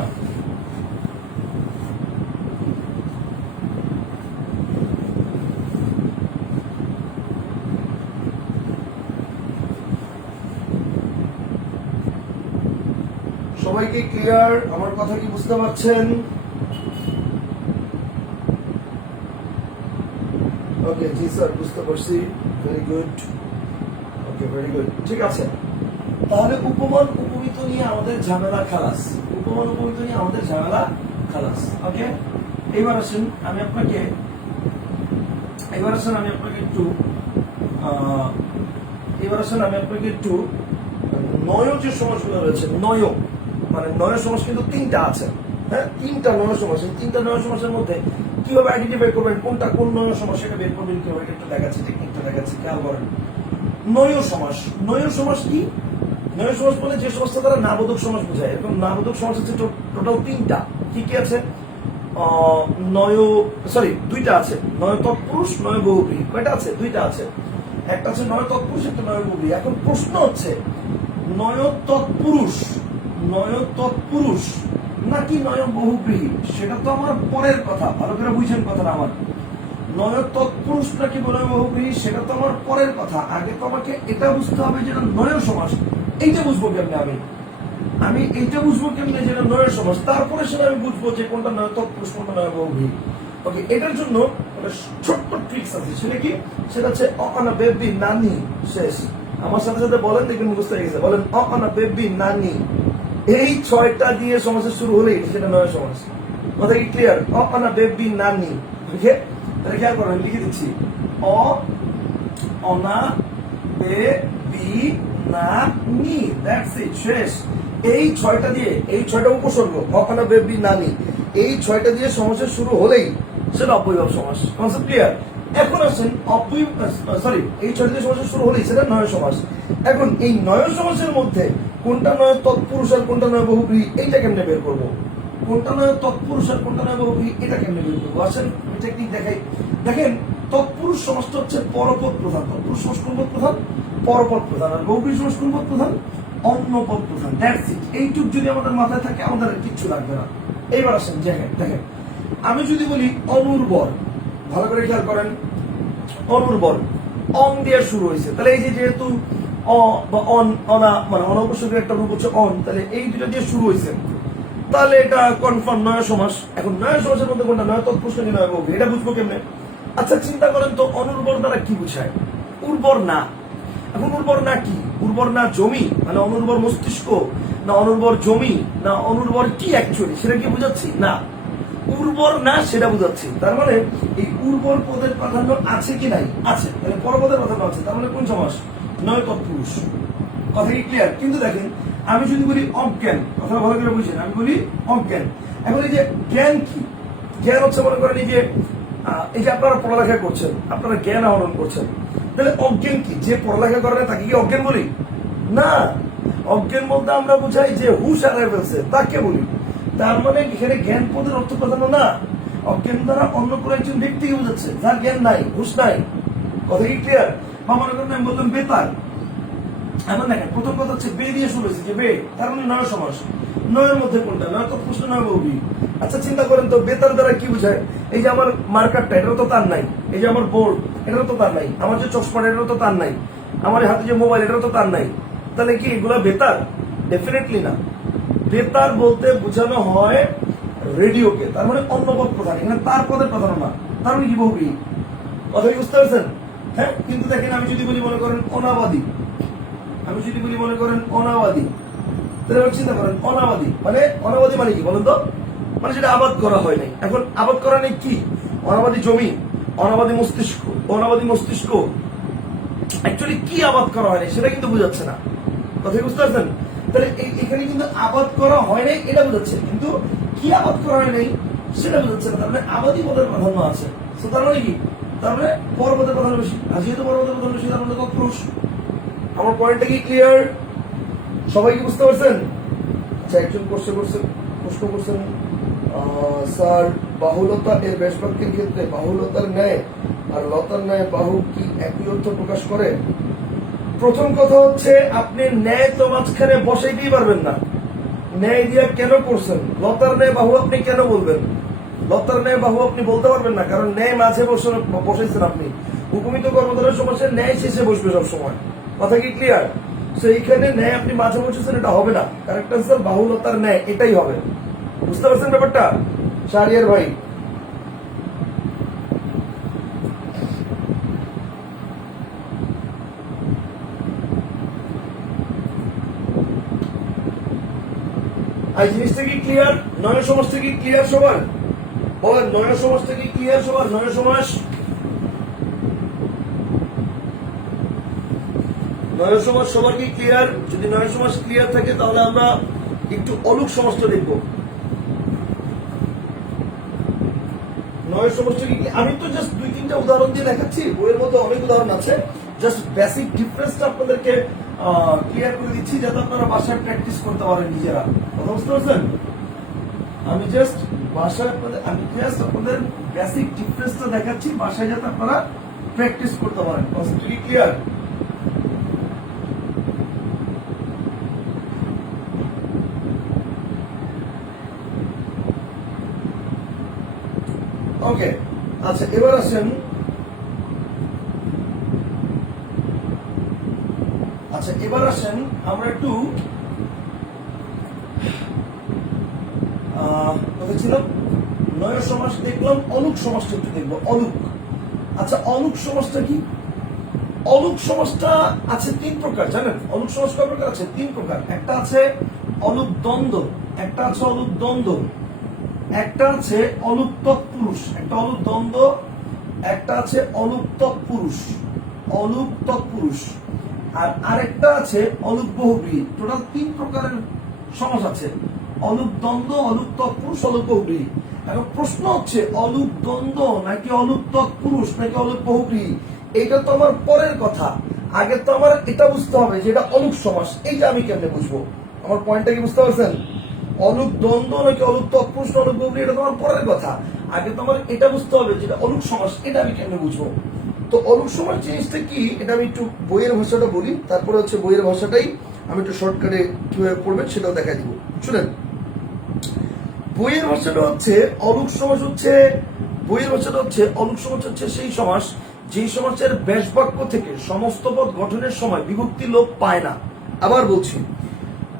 সবাই কি ক্লিয়ার? আমার কথা কি বুঝতে পারছেন? ওকে জি স্যার, বুঝতে পারছি, very good, okay very good, ঠিক আছে। তাহলে উপমান উপমিত নিয়ে আমাদের ঝামেলা খালাস, উপমান উপমিত নিয়ে আমাদের ঝামেলা খালাস, ওকে। এবার আসেন আমি আপনাকে একটু নয় যে সমাসগুলো রয়েছে, নয় মানে নয় সমাস কিন্তু তিনটা আছে, হ্যাঁ তিনটা নয় সমাস, এই তিনটা নয় সমাসের মধ্যে কিভাবে আইডেন্টিফাই করবেন কোনটা কোন নয় সমাস সেটা বের করবেন কিভাবে, একটু দেখাচ্ছি, টেকনিকটা দেখাচ্ছি, খেয়াল করেন। নয় সমাস, নয় সমাস কি? নয় সমাস বলে যে সমাসটা তারা নাবোধক সমাস বোঝায়, এরকম নাবোধক সমাস হচ্ছে টোটাল তিনটা। কি কি আছে? দুইটা আছে, নয় তৎপুরুষ, নয় বহুব্রীহি। কয়টা আছে? দুইটা আছে, একটা আছে নয় তৎপুরুষ, একটা নয় বহুব্রীহি। এখন প্রশ্ন হচ্ছে নয় তৎপুরুষ নাকি নয় বহুব্রীহি, সেটা তো আমার পরের কথা, ভালো করে বুঝছেন কথাটা আমার। নয় তৎপুরুষ নাকি নয় বহুব্রীহি সেটা তো আমার পরের কথা, আগে তো আমাকে এটা বুঝতে হবে যেটা নয় সমাস, এইটা বুঝবো কেমনে আমি এইটা বুঝবো কেমনে যেটা নয় সমাস, তারপরে সেটা আমি বুঝবো যে কোনটা নয় তৎপুরুষ কোনটা নয় বহুব্রীহি। ওকে, এটার জন্য ছোট্ট ট্রিক্স আছে, সেটা কি? সেটা হচ্ছে অনা বেবি নানি, শেষ। আমার সাথে সাথে বলেন, দেখবেন মুখস্থ হয়ে গেছে, বলেন অনা বেবি নানি। এই ছয়টা দিয়ে সমাসের শুরু হলেই সেটা নয় সমাস। কথা কি ক্লিয়ার? অনা বেবি নানি, ওকে। তাহলে খেয়াল করেন, লিখে দিচ্ছি, অনা বেবি নানি, দ্যাটস ইট, শেষ। এই ছয়টা দিয়ে, এই ছয়টা উপসর্গ, অনা বেবি নানি, এই ছয়টা দিয়ে সমাসের শুরু হলেই সেটা অব্যয়ভাব সমাস। Concept clear? এখন আসেন এই ছয়টা দিয়ে সমাসের শুরু হলেই সেটা নয় সমাস। এখন এই নয় সমাসের মধ্যে কোনটা নয় তৎপুরুষ আর কোনটা নয় বহুব্রীহি, এইটা কেমনে বের করবো? কোনটা নয় তৎপুরুষ আর কোনটা নয় বহুব্রীহি, এটা কেমনে বের করবো? আসেন টেকনিক দেখাই। দেখেন তৎপুরুষ সমাসটা হচ্ছে পরপদ প্রধান, তৎপুরুষ সমাস কোন পদ প্রধান? পরপদ প্রধান। আর বহুব্রীহি সমাস কোন পদ প্রধান? অন্য পদ প্রধান। That's it. এইটুক যদি আমাদের মাথায় থাকে আমাদের কিচ্ছু লাগবে না। এইবার আসেন দেখেন আমি যদি বলি অনুর্বর, ভালো করে খেয়াল করেন, অনুর্বর অন দিয়ে শুরু হয়েছে, তাহলে এই যে যেহেতু অ বা অন, অনা মানে অনবসরের একটা রূপ হচ্ছে অন, তাহলে এই দুটো দিয়ে শুরু হয়েছে, তাহলে এটা কনফার্ম নয় সমাস। এখন নয় সমাসের মধ্যে কোনটা নয় তৎপুরুষ নাকি নয় বহুব্রীহি, এটা বুঝবো কেমনে? আচ্ছা চিন্তা করেন তো, অনুর্বর দ্বারা কি বুঝায়? উর্বর না। এখন উর্বর না কি? উর্বর না জমি, মানে অনুর্বর মস্তিষ্ক, না অনুর্বর জমি, না অনুর্বর কি অ্যাকচুয়ালি, সেটা কি বুঝাচ্ছি? না, উর্বর না সেটা বুঝাচ্ছি। তার মানে এই উর্বর পদের প্রাধান্য আছে কি নাই? আছে, তাহলে পরপদের প্রাধান্য আছে, তার মানে কোন সমাস? নয় তৎপুরুষ। কথা কি ক্লিয়ার? কিন্তু দেখেন আমি যদি বলি অজ্ঞান, কথা ভালো করে বুঝছেন, আমি বলি অজ্ঞান। এখন এই যে জ্ঞান কি, জ্ঞান হচ্ছে মনে করেন এই যে আপনারা পড়ালেখা করছেন, আপনারা জ্ঞান আহরণ করছেন, তাহলে অজ্ঞান কি? যে পড়ালেখা করে না তাকে কি অজ্ঞান বলি? না, অজ্ঞান বলতে আমরা বুঝাই যে হুশ হারিয়ে ফেলছে তাকে বলি। তার মানে এখানে জ্ঞান পদের অর্থ প্রাধান্য না, অজ্ঞান দ্বারা অন্য কোনো একজন ব্যক্তিকে বোঝাচ্ছে যার জ্ঞান নাই, হুশ নাই। কথা কি ক্লিয়ার? বা মনে করেন আমি বললাম বেতার, এখন দেখেন প্রথম কথা হচ্ছে বে দিয়ে শুরু হয়েছে, যে বে তার মানে নয় সমাস। নয়ের মধ্যে কোনটা? নয় তৎপুরুষ, নয় বহুব্রী। আচ্ছা চিন্তা করেন তো বেতার দ্বারা কি বোঝায়? এই যে আমার মার্কারটা, এটাও তো তার নাই। এই যে আমার বোর্ড, এটাও তো তার নাই। আমার যে চশমাটা, এটাও তো তার নাই। আমার হাতে যে মোবাইল, এটাও তো তার নাই। তাহলে কি এগুলা বেতার? ডেফিনেটলি না। বেতার বলতে বোঝানো হয় রেডিওকে, তার মানে অন্য পদ প্রধান, এখানে তার পদের প্রধান না, তার মানে কি বহুব্রী। কথা কি বুঝতে পারছেন? হ্যাঁ, কিন্তু দেখেন আমি যদি বলি মনে করেন অনাবাদী, আমি যদি বলি মনে করেন অনাবাদী, তাহলে এবার চিন্তা করেন অনাবাদী মানে কি বলেন তো? মানে যেটা আবাদ করা হয় নাই। এখন আবাদ করা নেই কি? অনাবাদী জমি, অনাবাদী মস্তিষ্ক, অনাবাদী মস্তিষ্ক। অ্যাকচুয়ালি কি আবাদ করা হয় নাই সেটা কিন্তু বোঝাচ্ছে না। কথা বুঝতে পারছেন? তাহলে এখানে কিন্তু আবাদ করা হয় নাই এটা বোঝাচ্ছে, কিন্তু কি আবাদ করা হয় নাই সেটা বোঝাচ্ছে না। তার মানে আবাদী পদের প্রাধান্য আছে। তার মানে কি? তার মানে পর্বতের প্রাধান্য বেশি, আর যেহেতু পর্বতের প্রাধান্য বেশি তার মানে তৎপুরুষ। আমার পয়েন্টটা কি ক্লিয়ার? সবাই কি বুঝতে পারছেন? আচ্ছা, একজন প্রশ্ন করছেন স্যার, বাহুলতা এর ব্যাসবাক্যের ক্ষেত্রে বাহুলতার ন্যায় আর লতার ন্যায় বাহু কি একই অর্থ প্রকাশ করে? প্রথম কথা হচ্ছে আপনি ন্যায় তো মাঝখানে বসাইতেই পারবেন না। ন্যায় দিয়া কেন করছেন? লতার ন্যায় বাহু আপনি কেন বলবেন? লতার ন্যায় বাহু আপনি বলতে পারবেন না, কারণ ন্যায় মাঝে বসেছেন আপনি। উপমিত কর্মধারয় সমাসে ন্যায় শেষে বসবে সবসময়। কথা কি ক্লিয়ার? তো এইখানে ন্যায় আপনি মাঝে বসেছেন, এটা হবে না। কারেক্ট আনসার বাহুলতার ন্যায়, এটাই হবে। বুঝতে পারছেন ব্যাপারটা? শাহরিয়ার ভাই, এই জিনিসটা কি ক্লিয়ার? নয় সমাজটা কি ক্লিয়ার সবার? বলেন, নয় সমাজটা কি ক্লিয়ার সবার? নয় সমাজ, নয় সমাজ সবার কি ক্লিয়ার? যদি নয় সমাজ ক্লিয়ার থাকে তাহলে আমরা একটু অলুক সমাজটা দেখব। নয় সমাজটা কি? আমি তো জাস্ট 2-3টা উদাহরণ দিয়ে দেখাচ্ছি, বইয়ের মধ্যে অনেক উদাহরণ আছে। জাস্ট বেসিক ডিফারেন্সটা আপনাদেরকে ক্লিয়ার করে দিচ্ছি যাতে আপনারা বাসায় প্র্যাকটিস করতে পারেন নিজেরা। কথা বুঝতে পারছেন? আমি জাস্ট আপনাদের বেসিক ডিফারেন্সটা দেখাচ্ছি বাসায় যাতে আপনারা প্র্যাকটিস করতে পারেন। কনসেপ্ট কি ক্লিয়ার? ওকে, আচ্ছা এবার আসেন, আমরা একটু কোথায় ছিলাম? নয় সমাস দেখলাম, অলুক সমাসটা একটু দেখবো। অলুক, আচ্ছা অলুক সমাসটা কি? অলুক সমাসটা আছে 3 প্রকার, জানেন? অলুক সমাস কয় প্রকার আছে? 3 প্রকার। একটা আছে অলুক দ্বন্দ্ব, একটা আছে অলুক দ্বন্দ্ব, একটা আছে অলুক তৎপুরুষ। একটা অলুক দ্বন্দ্ব, একটা আছে অলুক তৎপুরুষ, অলুক তৎপুরুষ, আর আরেকটা আছে অলুক বহুব্রী। টোটাল 3 প্রকারের সমাস আছে: অলুক দ্বন্দ্ব, অলুক তৎপুরুষ, অলুক বহুব্রী। এখন প্রশ্ন হচ্ছে অলুক দ্বন্দ্ব নাকি অলুক তৎপুরুষ নাকি অলুক বহুব্রী? এটা তো আমার পরের কথা, আগে তো আমার এটা বুঝতে হবে যে এটা অলুক সমাস। এই যে আমি কেমনে বুঝবো? আমার পয়েন্টটা কি বুঝতে পারছেন? অলুক দ্বন্দ্ব নাকি অলুক তৎপুরুষ, অলুক বহুব্রী, এটা তো আমার পরের কথা। আগে তো আমার এটা বুঝতে হবে যেটা অলুক সমাস, এটা আমি কেমনে বুঝবো? তো অলুক সমাস জিনিসটা কি, এটা আমি একটু বইয়ের ভাষাটা বলি, তারপরে হচ্ছে বইয়ের ভাষাটাই আমি একটু শর্টকাটে কিভাবে পড়বেন সেটাও দেখা দিব। শুনেন, বইয়ের ভাষাটা হচ্ছে অলুক সমাস হচ্ছে, বইয়ের ভাষাটা হচ্ছে অলুক সমাস হচ্ছে সেই সমাস যেই সমাসের ব্যাসবাক্য থেকে সমস্ত পদ গঠনের সময় বিভক্তি লোপ পায় না। আবার বলছি,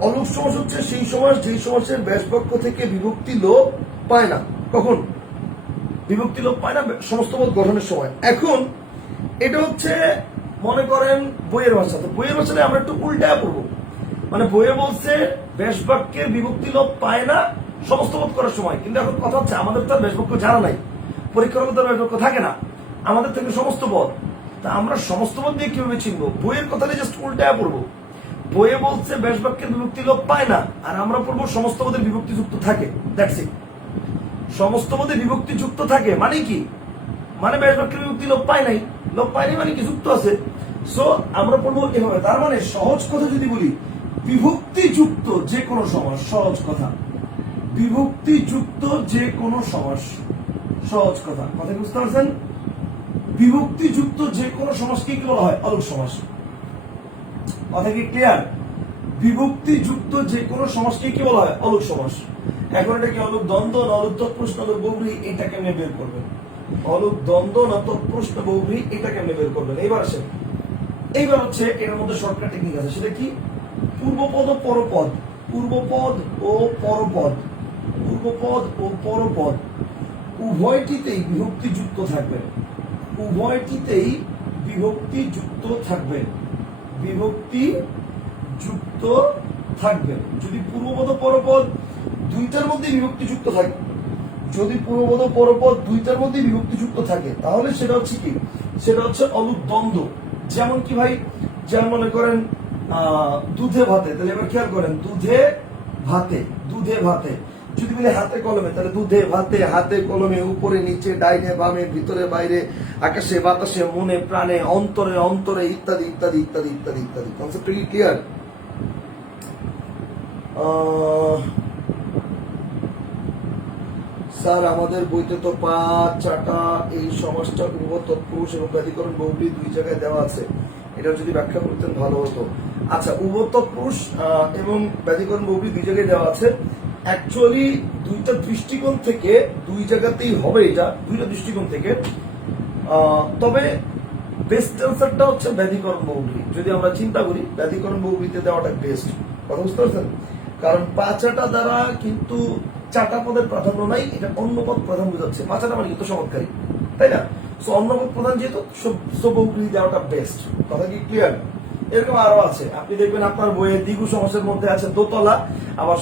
অলুক সমাস হচ্ছে সেই সমাস যেই সমাসের ব্যাসবাক্য থেকে বিভক্তি লোপ পায় না। কখন বিভক্তি লোপ পায় না? সমস্ত পদ গঠনের সময়। এখন এটা হচ্ছে মনে করেন বইয়ের ভাষা। তো বইয়ের ভাষাটা আমরা একটু উল্টায় পড়বো। মানে বইয়ে বলছে ব্যাসবাক্যের বিভক্তি লোপ পায় না সমস্ত পদ করার সময়, কিন্তু এখন কথা হচ্ছে আমাদের তো ব্যাসবাক্য জানা নাই, পরীক্ষার মধ্যে ব্যাসবাক্য থাকে না, আমাদের থেকে সমস্ত পদ। তা আমরা সমস্ত পদ দিয়ে কিভাবে চিনবো? বইয়ের কথাটা জাস্ট উল্টায় পড়বো। বইয়ে বলছে ব্যাসবাক্যের বিভক্তি লোপ পায় না, আর আমরা পড়বো সমস্ত পদের বিভক্তি যুক্ত থাকে। That's it. সমস্ত পদে বিভক্তি যুক্ত থাকে মানে কি, মানে ব্যাস বাক্যের বিভক্তি লোপ পায় নাই, লোপ পায় নাই মানে কি যুক্ত আছে। সো আমরা পড়বো এভাবে। তার মানে সহজ কথা যদি বলি, বিভক্তি যুক্ত যে কোনো সমাস, সহজ কথা, বিভক্তি যুক্ত যে কোনো সমাস, সহজ কথা, কথা কি বুঝতে পারছেন? বিভক্তি যুক্ত যে কোনো সমাসকে কি বলা হয়? অলুক সমাস। কথা কি ক্লিয়ার? বিভক্তি যুক্ত যে কোনো সমাসকে কি বলা হয়? অলুক সমাস। এখন এটা কি অলুক দ্বন্দ্ব না অলুক তৎপুরুষ না অলুক বহুব্রীহি, এটা কেমনে বের করবেন? অলুক দ্বন্দ্ব না তৎপুরুষ না বহুব্রীহি, এটা কেমনে বের করবেন? এইবার আসেন, এইবার হচ্ছে এর মধ্যে শর্টকাট টেকনিক আছে। সেটা কি? পূর্বপদ ও পরপদ, পূর্বপদ ও পরপদ, পূর্বপদ ও পরপদ উভয়টিতেই বিভক্তি যুক্ত থাকবে, উভয়টিতেই বিভক্তি যুক্ত থাকবে, বিভক্তি যুক্ত থাকবে। যদি পূর্বপদ ও পরপদ দুইটার মধ্যে বিভক্তি যুক্ত থাকে, যদি পূর্বপদ ও পরপদ দুইটার মধ্যে বিভক্তি যুক্ত থাকে, তাহলে সেটা হচ্ছে কি? সেটা হচ্ছে অলুক দ্বন্দ্ব। যেমন কি ভাই? যেমন মনে করেন দুধে ভাতে, তাহলে এবার খেয়াল করেন, দুধে ভাতে, দুধে ভাতে যদি বলে হাতে কলমে, তাহলে দুধে ভাতে, হাতে কলমে, উপরে নিচে, ডাইনে বামে, ভিতরে বাইরে, আকাশে বাতাসে, মনে প্রাণে, অন্তরে অন্তরে, ইত্যাদি ইত্যাদি ইত্যাদি ইত্যাদি ইত্যাদি। কনসেপ্ট কি ক্লিয়ার? স্যার আমাদের বইতে তো ৫টা এই সমাজটা উভয় তৎপুরুষ এবং ব্যাধিকরণ বহুব্রীহি দুই জায়গায় দেওয়া আছে, এটা যদি ব্যাখ্যা করতেন ভালো হতো। আচ্ছা, উভয় তৎপুরুষ এবং ব্যাধিকরণ বহুব্রীহি দুই জায়গায় দেওয়া আছে। অ্যাকচুয়ালি দুইটা দৃষ্টিকোণ থেকে দুই জায়গাতেই হবে, এটা দুইটা দৃষ্টিকোণ থেকে। তবে বেস্ট অ্যান্সারটা হচ্ছে ব্যাধিকরণ বহুব্রীহি। যদি আমরা চিন্তা করি, ব্যাধিকরণ বহুব্রীহিতে দেওয়াটা বেস্ট। কথা বুঝতে পারছেন? কারণ ৫টা দ্বারা কিন্তু 4টা পদের প্রাধান্য নাই, এটা অন্য পদ প্রধান বোঝাচ্ছে। ৫টা মানে কিন্তু চমৎকারী, তাই না? সো অন্য পদ প্রধান যেহেতু, বহুব্রীহি দেওয়াটা বেস্ট। কথা কি ক্লিয়ার? এরকম আরো আছে, আপনি দেখবেন আপনার বইয়ে দ্বিগু সমাসের মধ্যে আছে দোতলা, আবার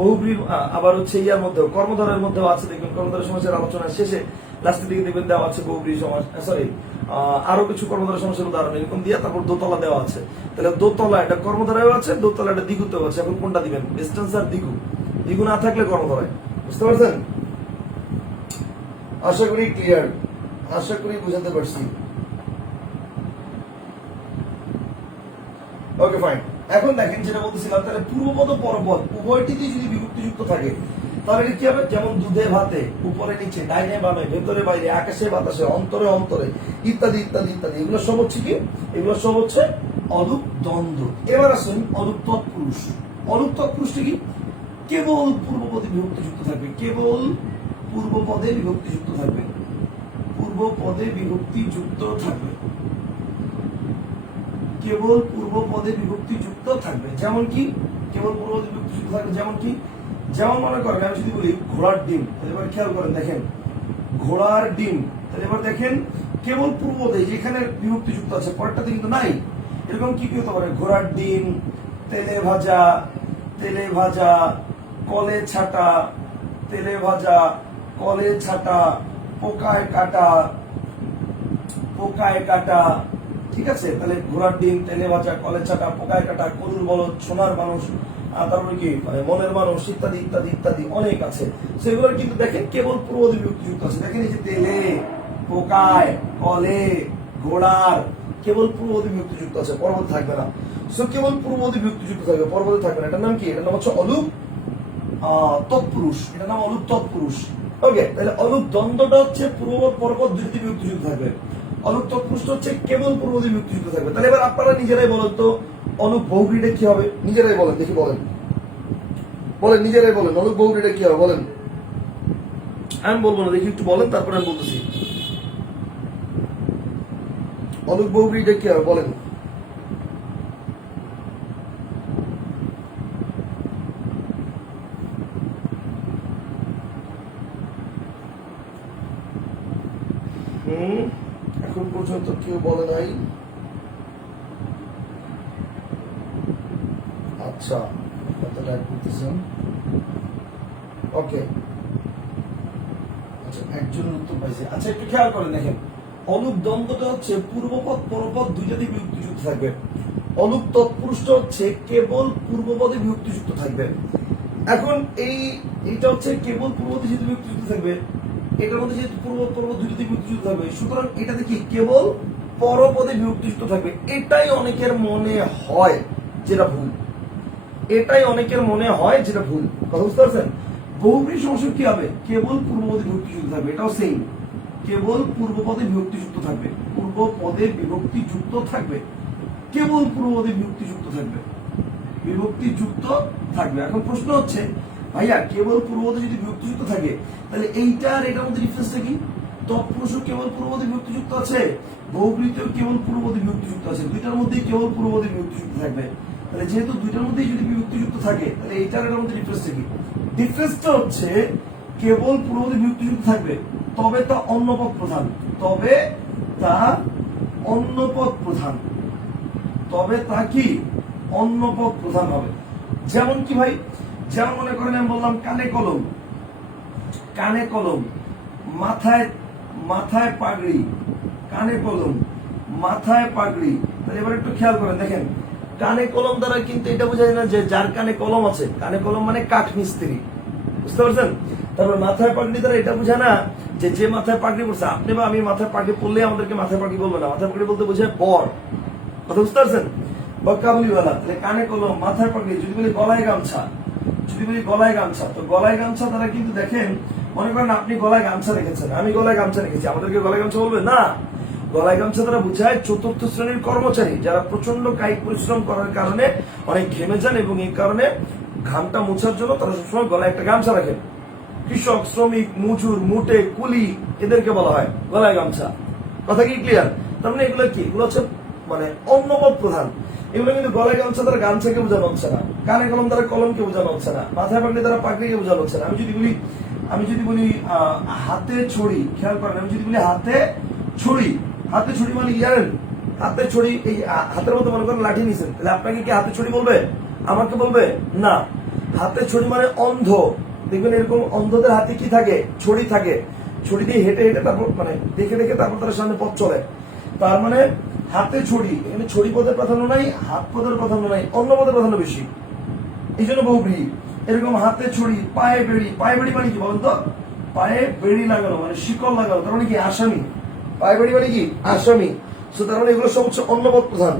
বহুব্রীহি, আবার হচ্ছে ইয়ার মধ্যেও কর্মধারের মধ্যেও আছে। দেখবেন কর্মধারের সমাসের আলোচনার শেষে লাস্টের দিকে দেখবেন দেওয়া আছে বহুব্রীহি সমাস, সরি আরো কিছু কর্মধারের সমাসের উদাহরণ এরকম দিয়ে তারপর দোতলা দেওয়া আছে। তাহলে দোতলা এটা কর্মধারায় আছে, দোতলা এটা দ্বিগুতেও আছে। এখন কোনটা দিবেন? Best answer দ্বিগু। দ্বিগু না থাকলে কর্মধারায়। বুঝতে পারছেন? আশা করি ক্লিয়ার, আশা করি বুঝাতে পারছি। Okay fine. এখন দেখেন যেটা বলতেছিলাম, তাহলে পূর্বপদ ও পরপদ উভয়টিতেই যদি বিভক্তিযুক্ত থাকে, তাহলে কি হবে? যেমন দুধে ভাতে, উপরে নিচে, ডাইনে বামে, ভেতরে বাইরে, আকাশে বাতাসে, অন্তরে অন্তরে, ইত্যাদি ইত্যাদি ইত্যাদি। এগুলো সব হচ্ছে কি? এগুলো সব হচ্ছে অলুক দ্বন্দ্ব। এবার আসুন অলুক তৎপুরুষ। অলুক তৎপুরুষটা কি? কেবল পূর্বপদে বিভক্তিযুক্ত থাকবে, কেবল পূর্বপদে বিভক্তিযুক্ত থাকবে, পূর্বপদে বিভক্তিযুক্ত থাকবে, কেবল পূর্বপদে বিভক্তিযুক্ত থাকবে। যেমন কি? কেবল পূর্বপদে বিভক্তিযুক্ত থাকবে। যেমন কি? যেমন মনে করেন আমি যদি বলি ঘোড়ার ডিম, তাহলে এবার খেয়াল করেন, দেখেন ঘোড়ার ডিম, তাহলে এবার দেখেন কেবল পূর্বপদে যেখানে বিভক্তিযুক্ত আছে, পরেরটাতে কিন্তু নাই। এরকম কি হতে পারে? ঘোড়ার ডিম, তেলে ভাজা, তেলে ভাজা, কলে ছাটা, তেলে ভাজা, কলে ছাটা, পোকায় কাটা, পোকায় কাটা। ঠিক আছে? তাহলে ঘোড়ার ডিম, তেলে ভাজা, কলে ছাটা, পোকায় কাটা, গরুর বলদ, সোনার মানুষ, তারপরে কি মানে মনের মানুষ, ইত্যাদি ইত্যাদি ইত্যাদি অনেক আছে। সেগুলোর কিন্তু দেখেন কেবল পূর্বপদে বিভক্তিযুক্ত আছে। দেখেন এই যে তেলে, পোকায়, কলে, ঘোড়ার, কেবল পূর্বপদে বিভক্তিযুক্ত আছে, পরপদে থাকবে না। সো কেবল পূর্বপদে বিভক্তিযুক্ত থাকবে, পরপদে থাকবে না। এটার নাম কি? এটার নাম হচ্ছে অলুক তৎপুরুষ। এটার নাম অলুক তৎপুরুষ। ওকে, তাহলে অলুক দ্বন্দ্বটা হচ্ছে পূর্বপদ পরপদ দুইটি বিভক্তিযুক্ত থাকবে। অলুক তৎপুরুষটা হচ্ছে কেবল পূর্বপদে বিভক্তিযুক্ত থাকবে। তাহলে এবার আপনারা নিজেরাই বলেন তো অলুক বহুব্রীহিটা কি হবে? নিজেরাই বলেন দেখি, বলেন বলেন, নিজেরাই বলেন অলুক বহুব্রীহিটা কি হবে বলেন। আমি বলবো না, দেখি একটু বলেন, তারপরে আমি বলতেছি অলুক বহুব্রীহিটা কি হবে বলেন। এখন পর্যন্ত কেউ বলে নাই। আচ্ছা, ওকে, আচ্ছা একজনের উত্তর পাইছে। আচ্ছা একটু খেয়াল করেন, দেখেন অলুক দ্বন্দ্বটা হচ্ছে পূর্বপদ পরপদ দুইটাতে বিভক্তিযুক্ত থাকবে। অলুক তৎপুরুষটা হচ্ছে কেবল পূর্বপদে বিভক্তিযুক্ত থাকবে। এখন এইটা হচ্ছে কেবল পূর্ববর্তী যেহেতু বিভক্তিযুক্ত থাকবে, এটার মধ্যে যেহেতু পূর্ব দুইটাতে বিভক্তিযুক্ত থাকবে, সুতরাং এটাতে কি কেবল পরপদে বিভক্তিযুক্ত থাকবে। এটাই অনেকের মনে হয় যেটা ভুল, এটাই অনেকের মনে হয় যেটা ভুল। কথা বুঝতে পারছেন? বহুব্রীহি সমাসে কি হবে? কেবল পূর্বপদে বিভক্তিযুক্ত থাকবে, এটাও সেম, কেবল পূর্বপদে বিভক্তিযুক্ত থাকবে, পূর্বপদে বিভক্তিযুক্ত থাকবে, কেবল পূর্বপদে বিভক্তিযুক্ত থাকবে, বিভক্তিযুক্ত থাকবে। এখন প্রশ্ন হচ্ছে ভাইয়া কেবল পূর্বপদে যদি বিভক্তিযুক্ত থাকে তাহলে এইটা আর এটার মধ্যে ডিফারেন্সটা কি? তৎপুরুষ কেবল পূর্বপদে বিভক্তিযুক্ত আছে, বহুব্রীহিতেও কেবল পূর্বপদে বিভক্তিযুক্ত আছে, দুইটার মধ্যেই কেবল পূর্বপদে বিভক্তিযুক্ত থাকবে। তাহলে যেহেতু দুইটার মধ্যেই যদি বিভক্তিযুক্ত থাকে তাহলে এইটার এটার মধ্যে ডিফারেন্সটা কি? ডিফারেন্সটা হচ্ছে কেবল পূর্বপদে বিভক্তিযুক্ত থাকবে, তবে তা অন্যপদ প্রধান, তবে তা অন্যপদ প্রধান, তবে তা কি অন্যপদ প্রধান হবে। যেমন কি ভাই? যেমন মনে করেন আমি বললাম কানে কলম, কানে কলম, মাথায় মাথায় পাগড়ি, কানে কলম, মাথায় পাগড়ি। তাহলে এবার একটু খেয়াল করেন, দেখেন কানে কলম দ্বারা কিন্তু এটা বোঝা যায় না যে যার কানে কলম আছে, কানে কলম মানে কাঠ মিস্ত্রি, বুঝতে পারছেন? তারপর মাথায় পাগড়ি দ্বারা এটা বোঝা না যে যে মাথায় পাগড়ি পড়ছে, আপনি বা আমি মাথায় পাগড়ি পড়লে আমাদেরকে মাথায় পাগড়ি বলবে না, মাথায় পাগড়ি বলতে বোঝায় বর। কথা বুঝতে পারছেন? বা কাবুলিওয়ালা। তাহলে কানে কলম, মাথায় পাগড়ি। যদি বলি গলায় গামছা, যদি বলি গলায় গামছা, তো গলায় গামছা দ্বারা কিন্তু দেখেন, মনে করেন আপনি গলায় গামছা রেখেছেন, আমি গলায় গামছা রেখেছি, আমাদেরকে গলায় গামছা বলবে না। গলায় গামছা দ্বারা বোঝায় চতুর্থ শ্রেণীর কর্মচারী যারা প্রচন্ড কায়িক পরিশ্রম করার কারণে অনেক ঘেমে যান এবং এই কারণে ঘামটা মোছার জন্য তারা সবসময় গলায় একটা গামছা রাখেন। কৃষক, শ্রমিক, মজুর, মুটে, কুলি, এদেরকে বলা হয় গলায় গামছা। কথা কি ক্লিয়ার? তার মানে এগুলো কি? এগুলো হচ্ছে মানে অন্যপদ প্রধান। এগুলো কিন্তু গলায় গামছা দ্বারা গামছাকে বোঝানো হচ্ছে না, কানে কলম দ্বারা কলমকে বোঝানো হচ্ছে না, মাথায় পাগড়ি দ্বারা পাগড়িকে বোঝানো হচ্ছে না। আমি যদি বলি হাতে ছড়ি, খেয়াল করেন, আমি যদি বলি হাতে ছড়ি, হাতে ছড়ি মানে কি জানেন? হাতে ছড়ি, এই হাতের মধ্যে মনে করেন লাঠি নিছেন, তাহলে আপনাকে কি হাতে ছড়ি বলবে? আমাকে বলবে না। হাতে ছড়ি মানে অন্ধ, দেখবেন এরকম অন্ধদের হাতে কি থাকে? ছড়ি থাকে। ছড়ি দিয়ে হেঁটে হেঁটে তারপর মানে দেখে দেখে তারপর তার সামনে পথ চলে। তার মানে হাতে ছড়ি, এখানে ছড়ি পদের প্রাধান্য নাই, হাত পদের প্রাধান্য নাই, অন্য পদের প্রাধান্য বেশি, এই জন্য বহুব্রীহি। এরকম হাতে ছড়ি, পায়ে বেড়ি। পায়ে বেড়ি মানে কি বলেন তো? পায়ে বেড়ি লাগানো মানে শিকল লাগানো, তার মানে কি আসামি। পায়ে বেড়ি মানে কি? আসামি। সো তার মানে এগুলো সব হচ্ছে অন্যপদ প্রধান।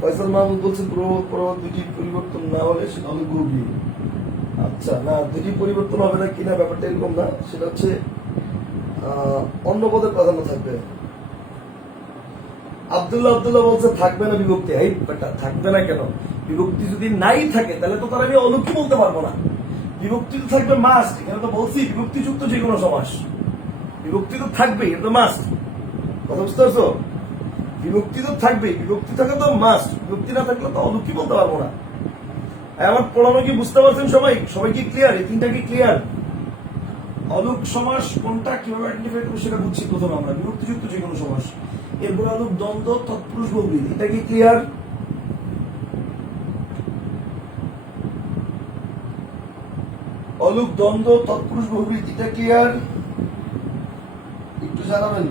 ফয়সাল মাহমুদ বলছেন পূর্বপদ দুটি পরিবর্তন না হলে সেটা হলে বহুব্রীহি। আচ্ছা, না দুটি পরিবর্তন হবে না কিনা ব্যাপারটা এরকম না, সেটা হচ্ছে অন্য পদের প্রাধান্য থাকবে। আব্দুল্লাহ বলছে থাকবে না বিভক্তি। এই ব্যাপারটা থাকবে না কেন? বিভক্তি যদি নাই থাকে তাহলে তো তার আমি অলৌকিক বলতে পারবো না। বিভক্তি তো থাকবে মাস্ট, এখানে তো বলছি বিভক্তিযুক্ত যে কোনো সমাস, বিভক্তি তো থাকবেই, এটা তো মাস্ট। কথা বুঝতে পারছো? বিভক্তি তো থাকবেই, বিভক্তি থাকে তো মাস্ট, বিভক্তি না থাকলে তো অলৌকিক বলতে পারবো না। আমার পড়ানো কি বুঝতে পারছেন সবাই? সবাই কি ক্লিয়ার? এই তিনটা কি ক্লিয়ার? অলুক সমাস কোনটা, কিভাবে আইডেন্টিফাই করবো সেটা বুঝছি প্রথমে আমরা। বিভক্তিযুক্ত যে কোনো সমাস, এরপরে অলুক দ্বন্দ্ব, তৎপুরুষ, বহুব্রীহি, এটা কি ক্লিয়ার? অলুক দ্বন্দ্ব, তৎপুরুষ, বহুব্রীহি, এটা ক্লিয়ার? একটু জানাবেন।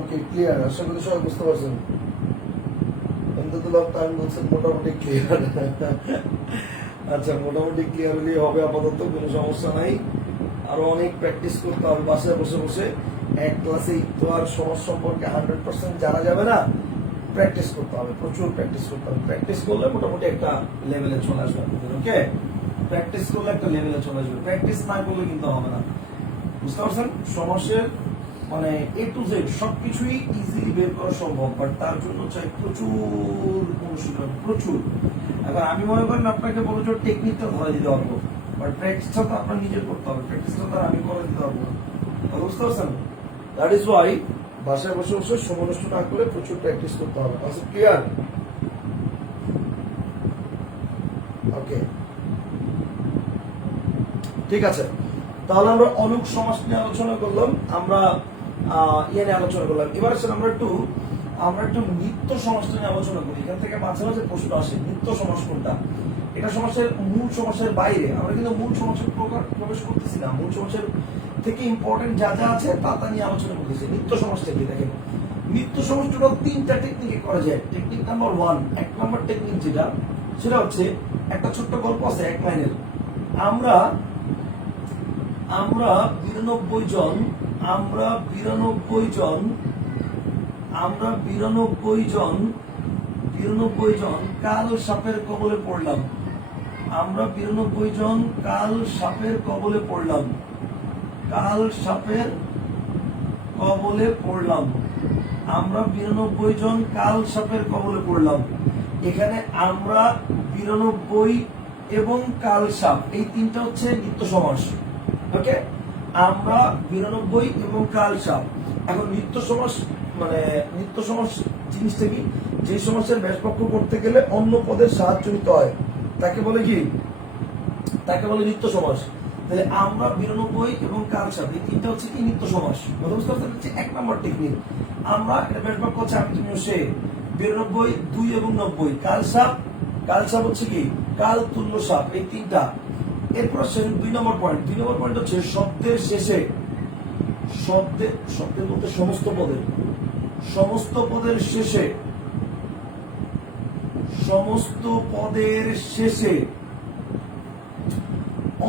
ওকে, ক্লিয়ার। আশা করি সবাই বুঝতে পারছেন। এমদাদুল হক তামিম বলছেন মোটামুটি ক্লিয়ার। আচ্ছা, মোটামুটি ক্লিয়ার হলেই হবে, আপাতত কোনো সমস্যা নাই। আরো অনেক প্র্যাকটিস করতে হবে বাসায় বসে বসে। এক ক্লাসেই তো আর সমাজ সম্পর্কে 100% জানা যাবে না, প্র্যাকটিস করতে হবে, প্রচুর প্র্যাকটিস করতে হবে। প্র্যাকটিস করলে মোটামুটি একটা লেভেলে চলে আসবে আপনাদের। ওকে, প্র্যাকটিস করলে একটা লেভেলে চলে আসবে, প্র্যাকটিস না করলে কিন্তু হবে না। বুঝতে পারছেন? সমাজের মানে এ টু জেড সবকিছুই ইজিলি বের করা সম্ভব, বাট তার জন্য চাই প্রচুর অনুশীলন, প্রচুর। এখন আমি মনে করেন আপনাকে বলছো টেকনিকটা ধরে দিতে পারবো, বাট প্র্যাকটিসটা তো আপনার নিজের করতে হবে, প্র্যাকটিসটা তো আমি করে দিতে পারবো না। বুঝতে পারছেন? দ্যাট ইজ ওয়াই বাসায় বসে বসে সময় নষ্ট না করে প্রচুর প্র্যাকটিস করতে হবে। ক্লিয়ার? ওকে, ঠিক আছে। তাহলে আমরা অলুক সমাস নিয়ে আলোচনা করলাম, আমরা ইয়ে নিয়ে আলোচনা করলাম। এবার আমরা একটু নিত্য সমাস নিয়ে আলোচনা করি। এখান থেকে মাঝে মাঝে প্রশ্ন আসে, নিত্য সমাস কোনটা? এটা সমাসের মূল সমাসের বাইরে, আমরা কিন্তু মূল সমাসের প্রবেশ করতেছি না। মূল সমাসের থেকে ইম্পর্টেন্ট যা যা আছে তা নিয়ে আলোচনা করতেছি। নিত্য সমাসটা কি দেখেন, নিত্য সমাস টোটাল 3টা টেকনিকে করা যায়। টেকনিক নাম্বার 1, 1 নম্বর টেকনিক সেটা হচ্ছে একটা ছোট্ট গল্প আছে 1 লাইনের। আমরা 92 জন কাল সাপের কবলে পড়লাম। আমরা 92 জন কাল সাপের কবলে পড়লাম। আমরা 92 জন কাল সাপের কবলে পড়লাম। এখানে আমরা 92 এবং কাল সাপ এই 3টা হচ্ছে নিত্য সমাস। ওকে, আমরা 92 এবং কাল সাপ। এখন নিত্য সমাস জিনিসটা কি? যে সমাসের ব্যাসপক্ষ করতে গেলে অন্য পদের সাহায্য নিতে হয় তাকে বলে কি? তাকে বলে নিত্য সমাস। তাহলে আমরা 92 এবং কাল সাপ এই 3টা হচ্ছে কি? নিত্য সমাস। বুঝতে পারছেন? হচ্ছে 1 নম্বর টেকনিক। আমরা এটা ব্যাসপক্ষ হচ্ছে আমি তুমি সে, 92 2 এবং 90। কাল সাপ হচ্ছে কি? কাল তুল্য সাপ এই 3টা। এরপর 2 নম্বর পয়েন্ট হচ্ছে শব্দের শেষে, শব্দের বলতে সমস্ত পদের শেষে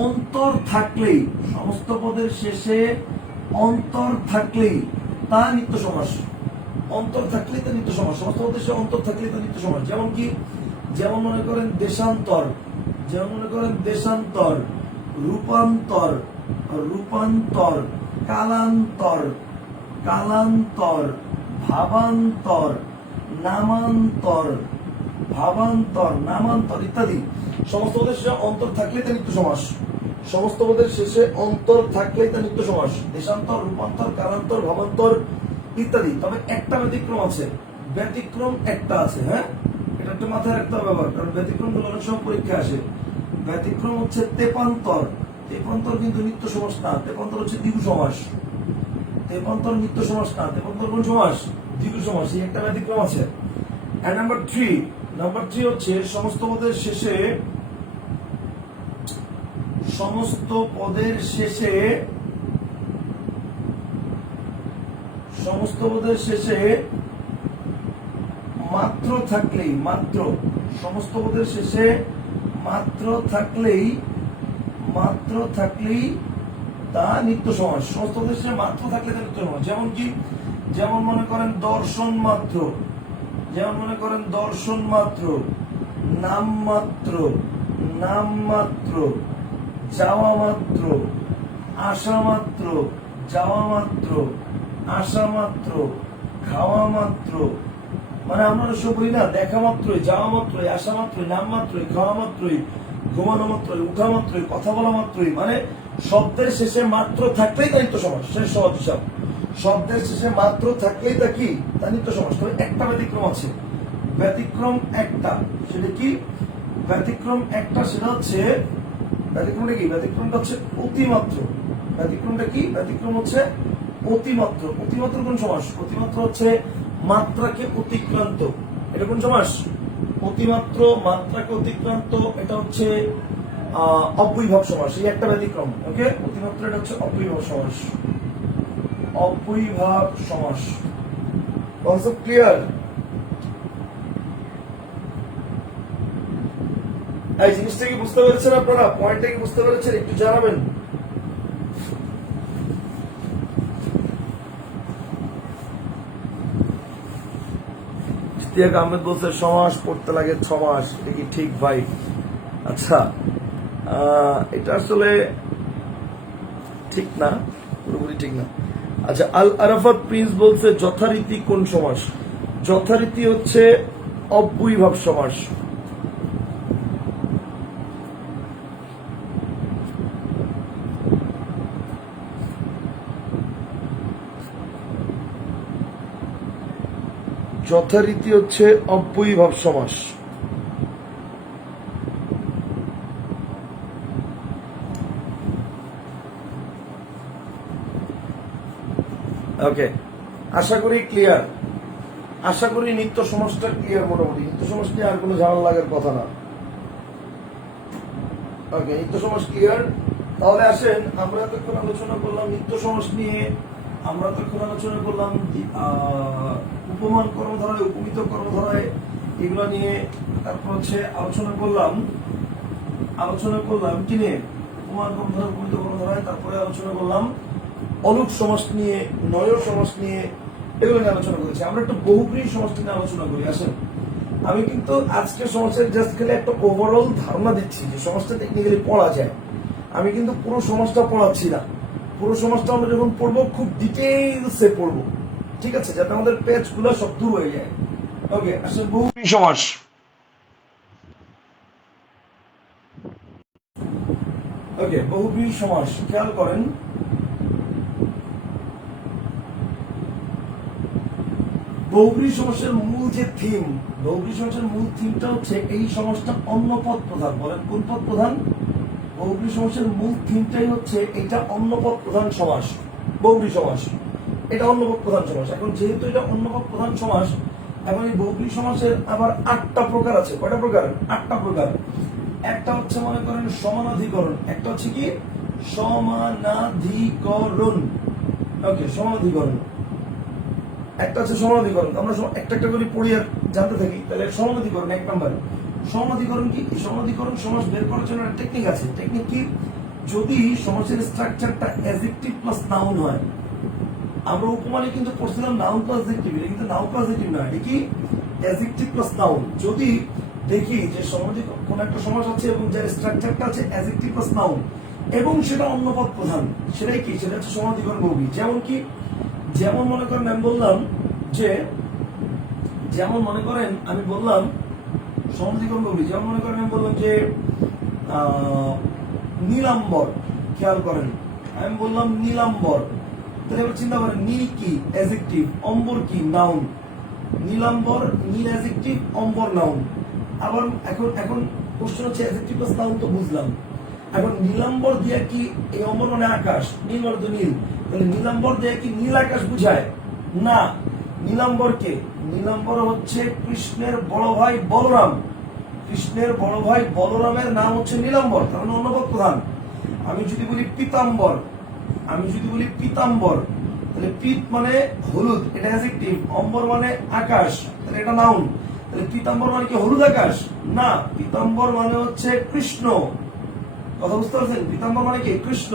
অন্তর থাকলেই, সমস্ত পদের শেষে অন্তর থাকলেই তা নিত্য সমাস। অন্তর থাকলেই তা নিত্য সমাস। সমস্ত পদের শেষে অন্তর থাকলেই তা নিত্য সমাস। যেমন কি? যেমন মনে করেন দেশান্তর, রূপান্তর, কালান্তর, ভাবান্তর, নামান্তর ইত্যাদি। সমস্ত পদের শেষে অন্তর থাকলেই তা নিত্য সমাস। দেশান্তর, রূপান্তর, কালান্তর, ভাবান্তর ইত্যাদি। তবে একটা ব্যতিক্রম আছে, হ্যাঁ, এটা একটু মাথায় রাখতে হবে ব্যাপার, কারণ ব্যতিক্রম গুলো অনেক সময় পরীক্ষা আসে। ব্যতিক্রম হচ্ছে তেপান্তর কিন্তু নিত্য সমাস না, তেপান্তর হচ্ছে দ্বিগু সমাস। নিত্য সমাস না, তেপান্তর কোন সমাস? দ্বিগু সমাস। এই একটা ব্যতিক্রম আছে। আর নাম্বার 3 হচ্ছে সমস্ত পদের শেষে মাত্র থাকলেই, সমস্ত পদের শেষে মাত্র থাকলেই তা নিত্য সমাস। সমস্ত পদের শেষে মাত্র থাকলে তা নিত্য সমাস। যেমন কি? যেমন মনে করেন দর্শন মাত্র, নাম মাত্র, যাওয়া মাত্র, আসা মাত্র, খাওয়া মাত্র। মানে আমরা সব বলি না, দেখা মাত্রই, যাওয়া মাত্রই, আসা মাত্রই, নাম মাত্রই, খাওয়া মাত্রই, ঘুমানো মাত্রই, উঠা মাত্রই, কথা বলা মাত্রই। মানে শব্দের শেষে মাত্র থাকলেই তা নিত্য সমাস। শেষ সহজ হিসাব, শব্দের শেষে মাত্র থাকলেই তা কি? তা নিত্য সমাস। তবে একটা ব্যতিক্রম আছে, সেটা কি? সেটা হচ্ছে ব্যতিক্রমটা হচ্ছে অতিমাত্র। ব্যতিক্রম হচ্ছে অতিমাত্র। অতিমাত্র কোন সমাস? অতিমাত্র হচ্ছে মাত্রাকে অতিক্রান্ত। এটা কোন সমাস? অতিমাত্র, মাত্রাকে অতিক্রান্ত। এটা হচ্ছে অব্যয়ীভাব সমাস। এই একটা ব্যতিক্রম। ওকে, অতিমাত্র এটা হচ্ছে অব্যয়ীভাব সমাস। Concept clear? এই জিনিসটা কি বুঝতে পেরেছেন আপনারা? পয়েন্টটা কি বুঝতে পেরেছেন? একটু জানাবেন। ইশতিয়াক আহমেদ বলছে সমাস পড়তে লাগে 6 মাস। এটা কি ঠিক ভাই? আচ্ছা, এটা আসলে ঠিক না, পুরোপুরি ঠিক না। আচ্ছা, আল আরাফাত প্রিন্স বলছে যথারীতি কোন সমাস? যথারীতি হচ্ছে অব্যয়ীভাব সমাস। যথারীতি হচ্ছে অব্যয়ীভাব সমাস। ওকে, আশা করি ক্লিয়ার, আশা করি নিত্য সমাজটা ক্লিয়ার। মোটামুটি নিত্য সমাজ নিয়ে আর কোনো ঝামেলা লাগার কথা না। ওকে, নিত্য সমাজ ক্লিয়ার। তাহলে আসেন, আমরা এতক্ষণ আলোচনা করলাম নিত্য সমাজ নিয়ে, আমরা এতক্ষণ আলোচনা করলাম উপমান কর্মধারায়, উপমিত কর্মধারায়, এগুলো নিয়ে। তারপর হচ্ছে আলোচনা করলাম কি নিয়ে? উপমান কর্মধারা, উপমিত কর্মধারায়। তারপরে আলোচনা করলাম অলুক সমাস নিয়ে, নয় সমাস নিয়ে, এগুলো নিয়ে আলোচনা করেছি। আমরা একটু বহুব্রীহি সমাস নিয়ে আলোচনা করি। আসেন, আমি কিন্তু আজকে সমাজের জাস্ট খালি একটা ওভারঅল ধারণা দিচ্ছি যে সমাজটা টেকনিক্যালি পড়া যায়। আমি কিন্তু পুরো সমাজটা পড়াচ্ছি না। পুরো সমাজটা আমরা যখন পড়বো খুব ডিটেইলসে পড়বো, ঠিক আছে, যাতে আমাদের পেজ গুলো সব দূর হয়ে যায়। ওকে, আসলে বহুব্রীহি সমাস। ওকে, বহুব্রীহি সমাস খেয়াল করেন। বহুব্রীহি সমাসের মূল যে থিম, বহুব্রীহি সমাসের মূল থিমটা হচ্ছে এই সমাসটা অন্য পদ প্রধান। বলেন কোন পদ প্রধান? বহুব্রীহি সমাসের মূল থিমটাই হচ্ছে এটা অন্য পদ প্রধান সমাস। বহুব্রীহি সমাস এটা অন্য পদ প্রধান সমাস। এখন যেহেতু এটা অন্য পদ প্রধান সমাস, এখন এই বহুব্রীহি সমাসের আবার 8টা প্রকার আছে। কয়টা প্রকার? 8টা প্রকার। একটা হচ্ছে মনে করেন সমানাধিকরণ, একটা হচ্ছে কি সমানাধিকরণ। ওকে, সমানাধিকরণ একটা হচ্ছে সমানাধিকরণ। আমরা একটা একটা করে পড়ি আর জানতে থাকি। তাহলে সমানাধিকরণ 1 নাম্বার। সমানাধিকরণ কি? সমানাধিকরণ সমাস বের করার জন্য একটা টেকনিক আছে। টেকনিক কি? যদি সমাসের স্ট্রাকচারটা অ্যাডজেক্টিভ প্লাস নাউন হয়, আমরা উপমানে কিন্তু পড়ছিলাম নাউন প্লাস অ্যাডজেক্টিভ, এটা কিন্তু নাউন প্লাস অ্যাডজেক্টিভ না, এটা কি অ্যাডজেক্টিভ প্লাস নাউন। যদি দেখি যে কোন একটা সমাস আছে এবং যার স্ট্রাকচারটা আছে অ্যাডজেক্টিভ প্লাস নাউন এবং সেটা অন্য পদ প্রধান, সেটাই কি? সেটা হচ্ছে সমানাধিকরণ বহুব্রীহি। যেমন কি? যেমন মনে করেন আমি বললাম যে, যেমন মনে করেন আমি বললাম সমানাধিকরণ বহুব্রীহি। যেমন মনে করেন আমি বললাম যে নীলাম্বর। খেয়াল করেন, আমি বললাম নীলাম্বর। তাহলে এবার চিন্তা করেন, নীল কি? অ্যাডজেক্টিভ, অম্বর কি? নাউন। নীলাম্বর, নীল অ্যাডজেক্টিভ, অম্বর নাউন। আবার এখন কোশ্চেন হচ্ছে অ্যাডজেক্টিভ প্লাস নাউন তো বুঝলাম। এখন নীলাম্বর দিয়ে কি? এই অম্বর মানে আকাশ, নীল মানে তো নীল। তাহলে নীলাম্বর দিয়ে কি নীল আকাশ বুঝায়? না। নীলাম্বর কে? নীলাম্বর হচ্ছে কৃষ্ণের বড় ভাই বলরাম। কৃষ্ণের বড় ভাই বলরামের নাম হচ্ছে নীলাম্বর, তার মানে অন্য পদ প্রধান। আমি যদি বলি পীতাম্বর, তাহলে পীত মানে হলুদ, এটা অ্যাডজেক্টিভ। অম্বর মানে আকাশ, তাহলে এটা নাউন। তাহলে পীতাম্বর মানে কি হলুদ আকাশ? না, পীতাম্বর মানে হচ্ছে কৃষ্ণ। কথা বুঝতে পারছেন? পীতাম্বর মানে কি? কৃষ্ণ।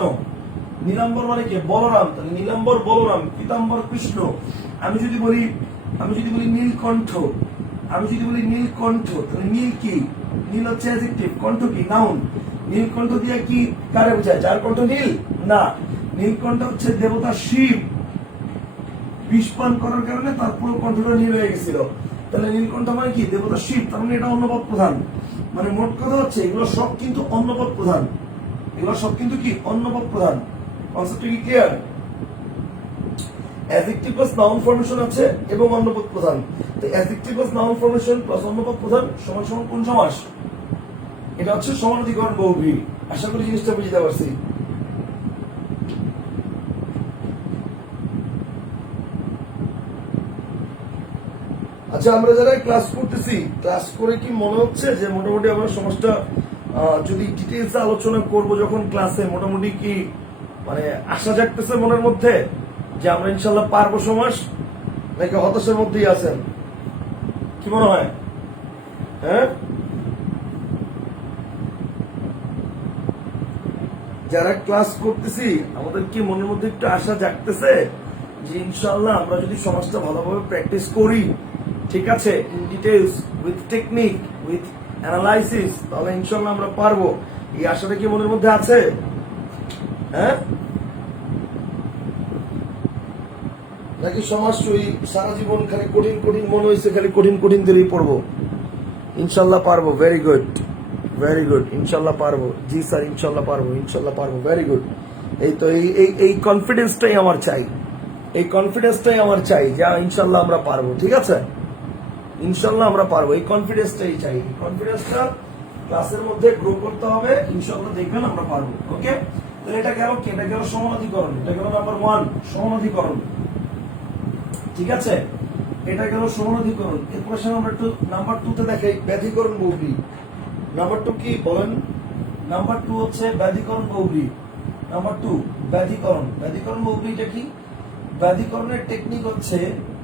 নীলাম্বর মানে কি? বলরাম। তাহলে নীলাম্বর বলরাম, পীতাম্বর কৃষ্ণ। আমি যদি বলি নীলকণ্ঠ, তাহলে নীল কি? নীল হচ্ছে অ্যাডজেক্টিভ, কণ্ঠ কি? নাউন। নীলকণ্ঠ দিয়ে কি কারে বোঝায়? যার কণ্ঠ নীল? না, নীলকণ্ঠ হচ্ছে দেবতা শিব। বিষ পান করার কারণে তার পুরো কণ্ঠটা নীল হয়ে গেছিল। তাহলে নীলকণ্ঠ মানে কি? দেবতা শিব, তার মানে এটা অন্য পদ প্রধান। মানে মোট কথা হচ্ছে এগুলো সব কিন্তু অন্য পদ প্রধান। এগুলো সব কিন্তু কি? অন্য পদ প্রধান। কনসেপ্টটা কি clear? Adjective plus noun formation আছে এবং অন্য পদ প্রধান। তো adjective plus noun formation plus অন্য পদ প্রধান সমান সমান কোন সমাস? এটা হচ্ছে সমানাধিকরণ বহুব্রীহি। আশা করি জিনিসটা বুঝতে পারছি। আচ্ছা, আমরা যারা ক্লাস করতেছি, ক্লাস করে কি মনে হচ্ছে যে মোটামুটি আমরা সমাজটা যদি ডিটেইলসে আলোচনা করব যখন ক্লাসে, মোটামুটি কি মানে আশা জাগতেছে মনের মধ্যে যে আমরা ইনশাল্লাহ পারবো সমাজ, নাকি হতাশার মধ্যেই আছেন? কি মনে হয়? হ্যাঁ, যারা ক্লাস করতেছি আমাদের কি মনের মধ্যে একটু আশা জাগতেছে যে ইনশাল্লাহ আমরা যদি সমাজটা ভালোভাবে প্র্যাকটিস করি, ঠিক আছে, in details, with technique, with analysis, তাহলে ইনশাল্লাহ আমরা পারবো। এই আশাটা কি মনের মধ্যে আছে? হ্যাঁ, নাকি সমাজ সারা জীবন খালি কঠিন কঠিন মনে হয়েছে, খালি কঠিন কঠিন দিলেই পড়বো? ইনশাল্লাহ পারবো। Very good, very good. ইনশাল্লাহ পারবো। জি স্যার, ইনশাল্লাহ পারবো, ইনশাল্লাহ পারবো। Very good. এই তো এই কনফিডেন্সটাই আমার চাই, এই কনফিডেন্সটাই আমার চাই যে ইনশাল্লাহ আমরা পারবো। ঠিক আছে, ইনশাল্লাহ আমরা পারবো। এই কনফিডেন্সটাই চাই, কনফিডেন্সটা ক্লাসের মধ্যে গ্রো করতে হবে। ইনশাল্লাহ দেখবেন আমরা পারবো। ওকে, তাহলে এটা গেল কি, এটা গেল সমানাধিকরণ, এটা গেল নাম্বার 1 সমানাধিকরণ। ঠিক আছে, এটা গেল সমানাধিকরণ। এরপর আমরা একটু নাম্বার 2 তে দেখাই ব্যধিকরণ বহুব্রী। নাম্বার 2 কি বলেন? নাম্বার 2 হচ্ছে ব্যধিকরণ বহুব্রী। নাম্বার 2 ব্যধিকরণ। ব্যধিকরণ বহুব্রীটা কি? ব্যধিকরণের টেকনিক হচ্ছে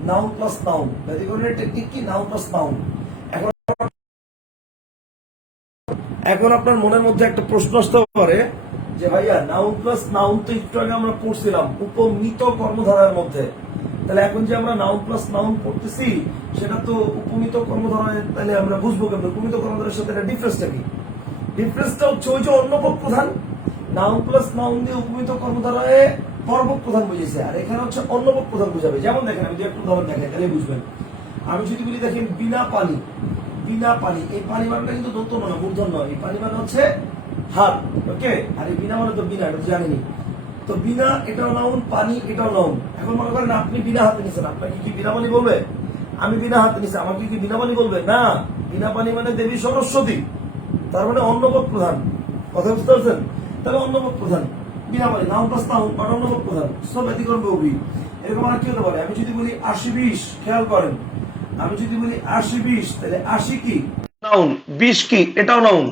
নাউন প্লাস নাউন। ব্যধিকরণের টেকনিক কি? Noun plus noun. এখন আপনার মনের মধ্যে একটা প্রশ্ন আসতে পারে যে ভাইয়া নাউন প্লাস নাউন তো একটু আগে আমরা পড়ছিলাম উপমিত কর্মধারার মধ্যে, তাহলে এখন যে আমরা নাউন প্লাস নাউন পড়তেছি সেটা তো উপমিত কর্মধারায়, তাহলে আমরা বুঝবো কেন উপমিত কর্মধারার সাথে এটা ডিফারেন্সটা কি? ডিফারেন্সটা হচ্ছে ওই যে অন্যপদ প্রধান, নাউন প্লাস নাউন দিয়ে উপমিত কর্মধারায় পরপদ প্রধান বুঝেছে, আর এখানে হচ্ছে অন্যপদ প্রধান বুঝাবে। যেমন দেখেন, আমি যদি একটু উদাহরণ দেখাই তাহলে বুঝবেন। আমি যদি বলি দেখেন বিনা পানি, বিনা পানি, এই পানি মানটা কিন্তু দন্ত মানে মূর্ধন্য, এই পানি মানে হচ্ছে হাত। ওকে, আর এই বিনা মানে তো বিনা, এটা জানিনি। তো বিনা এটাও নাউন, পানি এটাও নাউন। এখন মনে করেন আপনি বিনা হাতে নিছেন, আপনাকে কি বিনা পানি বলবে? আমি বিনা হাতে নিছি, আমাকে কি বিনা পানি বলবে? না, বিনা পানি মানে দেবী সরস্বতী, তার মানে অন্নপদ প্রধান। কথা বুঝতে পারছেন? তাহলে অন্নপদ প্রধান, বিনা পানি, নাউন প্লাস নাউন বাট অন্নপদ প্রধান, সব ব্যতিক্রম বহুব্রী। এরকম আর কি হতে পারে? আমি যদি বলি 80-20, খেয়াল করেন, আমি যদি বলি 80-20, তাহলে 80 কি নাউন, 20 কি এটাও নাউন।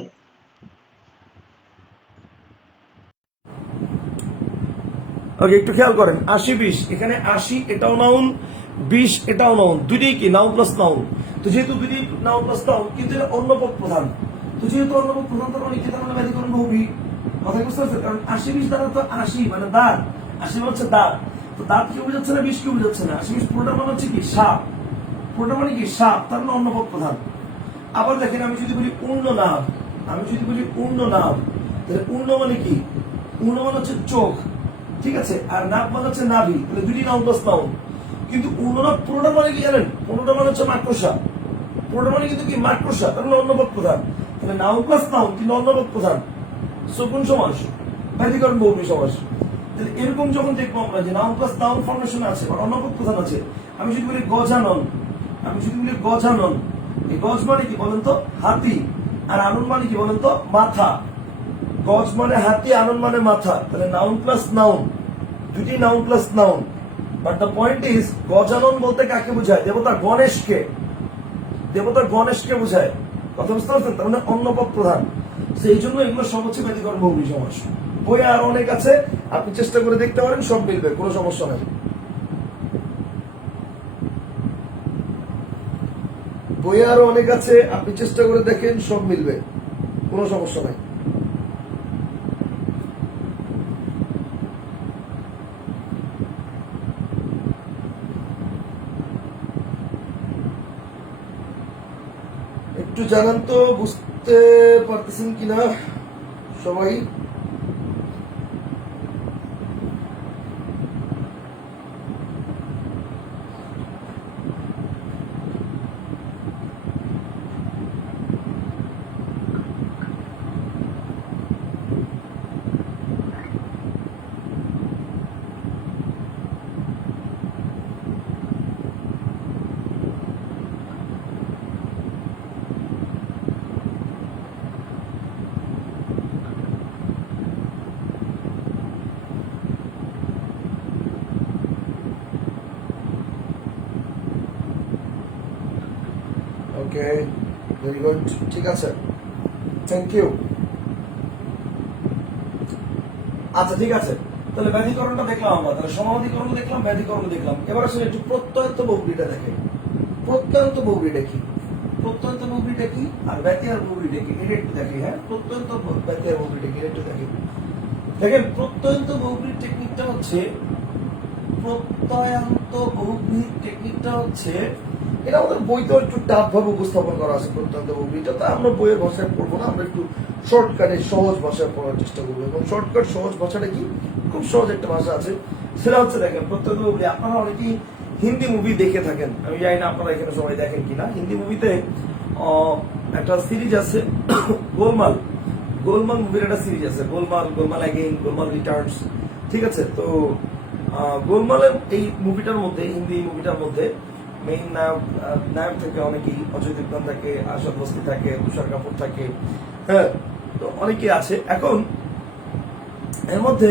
ওকে, একটু খেয়াল করেন, 80-20, এখানে 80 এটাও নাউন, 20 এটাও নাউন, দুইটাই কি নাউন প্লাস নাউন। তো যেহেতু দুইটাই নাউন প্লাস নাউন, কিন্তু এটা অন্যপদ প্রধান, তো যেহেতু অন্যপদ প্রধান তার মানে কি, তার মানে ব্যতিক্রম বহুব্রী। কথা বুঝতে পারছেন? কারণ 80-20 দ্বারা তো 80 মানে দাঁত, 80 মানে হচ্ছে দাঁত, তো দাঁত কি বুঝাচ্ছে না 20 কি বুঝাচ্ছে না? 80-20 পুরোটা মানে হচ্ছে কি সাপ, পুরোটা মানে কি সাপ, তার মানে অন্যপদ প্রধান। আবার দেখেন, আমি যদি বলি উর্ণ নাভ, আমি যদি বলি উর্ণ নাভ, তাহলে উর্ণ মানে কি? উর্ণ মানে হচ্ছে চোখ, ঠিক আছে, আর নাভ মানে হচ্ছে নাভি, তাহলে দুটি নাউন প্লাস নাউন। কিন্তু উর্ণনাভ পুরোটা মানে কি জানেন? পুরোটা মানে হচ্ছে মাকড়সা, পুরোটা মানে কিন্তু কি মাকড়সা, তার মানে অন্যপদ প্রধান। তাহলে নাউন প্লাস নাউন কিন্তু অন্যপদ প্রধান। সো কোন সমাস? ব্যতিক্রম বহুব্রী সমাস। তাহলে এরকম যখন দেখবো আমরা যে নাউন প্লাস নাউন ফর্মেশন আছে বা অন্যপদ প্রধান আছে, আমি যদি বলি গজানন, আমি যদি বলি গজানন, এই গজ মানে কি বলেন তো? হাতি, আর আনন মানে কি বলেন তো? মাথা। গজ মানে হাতি, আনন মানে মাথা, তাহলে নাউন প্লাস নাউন, দুটি noun plus noun. But the point is, Gajanan বলতে কাকে বোঝায়? দেবতা গণেশকে, দেবতা গণেশকে বোঝায়। কথা বুঝতে পারছেন? তার মানে অন্যপদ প্রধান। সেই জন্য এগুলো সব হচ্ছে ব্যতিক্রম বহুব্রী সমাস। বইয়ে আরো অনেক আছে, আপনি চেষ্টা করে দেখতে পারেন, সব মিলবে, কোনো সমস্যা নাই। বইয়ে আরো অনেক আছে, আপনি চেষ্টা করে দেখেন, সব মিলবে, কোনো সমস্যা নাই। একটু জানান তো বুঝতে পারতেছেন কিনা সবাই? ওকে, ভেরি গুড, ঠিক আছে, থ্যাংক ইউ। আচ্ছা ঠিক আছে, তাহলে ব্যধিকরণটা দেখলাম আমরা, তাহলে সমানাধিকরণ দেখলাম, ব্যধিকরণ দেখলাম। এবার আসলে একটু প্রত্যয়ন্ত বহুব্রীটা দেখে। প্রত্যয়ন্ত বহুব্রীটা কি? প্রত্যয়ন্ত বহুব্রীটা কি আর ব্যতিহার বহুব্রীটা কি, এটা একটু দেখি। হ্যাঁ, প্রত্যয়ন্ত ব্যতিহার বহুব্রীটা কি, এটা একটু দেখি। দেখেন, প্রত্যয়ন্ত বহুব্রীর টেকনিকটা হচ্ছে, প্রত্যয়ান্ত বহুব্রীর টেকনিকটা হচ্ছে, এটা আমাদের বইতেও একটু টাফ ভাবে উপস্থাপন করা আছে প্রত্যন্ত বহুব্রীটা, তা আমরা বইয়ের ভাষায় পড়বো না, আমরা একটু শর্টকাটে সহজ ভাষায় পড়ার চেষ্টা করবো। এবং শর্টকাট সহজ ভাষাটা কি? খুব সহজ একটা ভাষা আছে, সেটা হচ্ছে দেখেন প্রত্যন্ত বহুব্রী। আপনারা অনেকেই হিন্দি মুভি দেখে থাকেন, আমি জানি না আপনারা এখানে সবাই দেখেন কিনা। হিন্দি মুভিতে একটা সিরিজ আছে গোলমাল, গোলমাল মুভির একটা সিরিজ আছে, গোলমাল, গোলমাল অ্যাগেইন, গোলমাল রিটার্নস, ঠিক আছে। তো গোলমালের এই মুভিটার মধ্যে, হিন্দি মুভিটার মধ্যে মেইন নায়ক নায়ক থেকে অনেকেই অজয় দেবগন থাকে, আশা ভোসলে থাকে, তুষার কাপুর থাকে, হ্যাঁ, তো অনেকেই আছে। এখন এর মধ্যে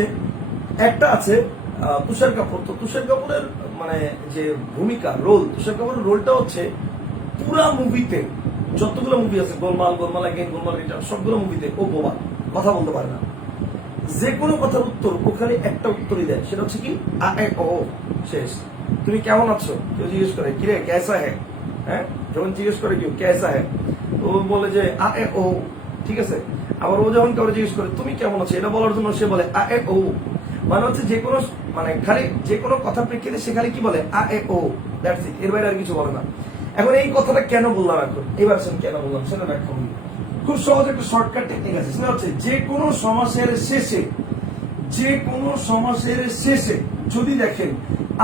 একটা আছে তুষার কাপুর। তো তুষার কাপুরের মানে যে ভূমিকা রোল, তুষার কাপুরের রোলটা হচ্ছে পুরা মুভিতে যতগুলো মুভি আছে, গোলমাল, গোলমাল অ্যাগেইন, গোলমাল রিটার্ন, সবগুলো মুভিতে ও বোবা, কথা বলতে পারে না। যে কোনো কথার উত্তর ও খালি একটা উত্তরই দেয়, সেটা হচ্ছে কি আ এ ও শেষ। তুমি কেমন আছো কেউ জিজ্ঞেস করে কিরে কেসা হ্যাঁ, হ্যাঁ, যখন জিজ্ঞেস করে কেউ কেসা হ্যাঁ, ও বলে যে আ এ ও, ঠিক আছে। আবার ও যখন কাউকে জিজ্ঞেস করে তুমি কেমন আছো এটা বলার জন্য সে বলে আ এ ও, মানে হচ্ছে যে কোনো মানে খালি যে কোনো কথা প্রেক্ষিতে সে খালি কি বলে আ এ ও, দ্যাটস ইট, এর বাইরে আর কিছু বলে না। এখন এই কথাটা কেন বললাম, এখন এবার কেন বললাম সেটা ব্যাখ্যা করি। খুব সহজ একটা শর্টকাট টেকনিক আছে, সেটা হচ্ছে যে কোনো সমাসের শেষে, যে কোনো সমাসের শেষে যদি দেখেন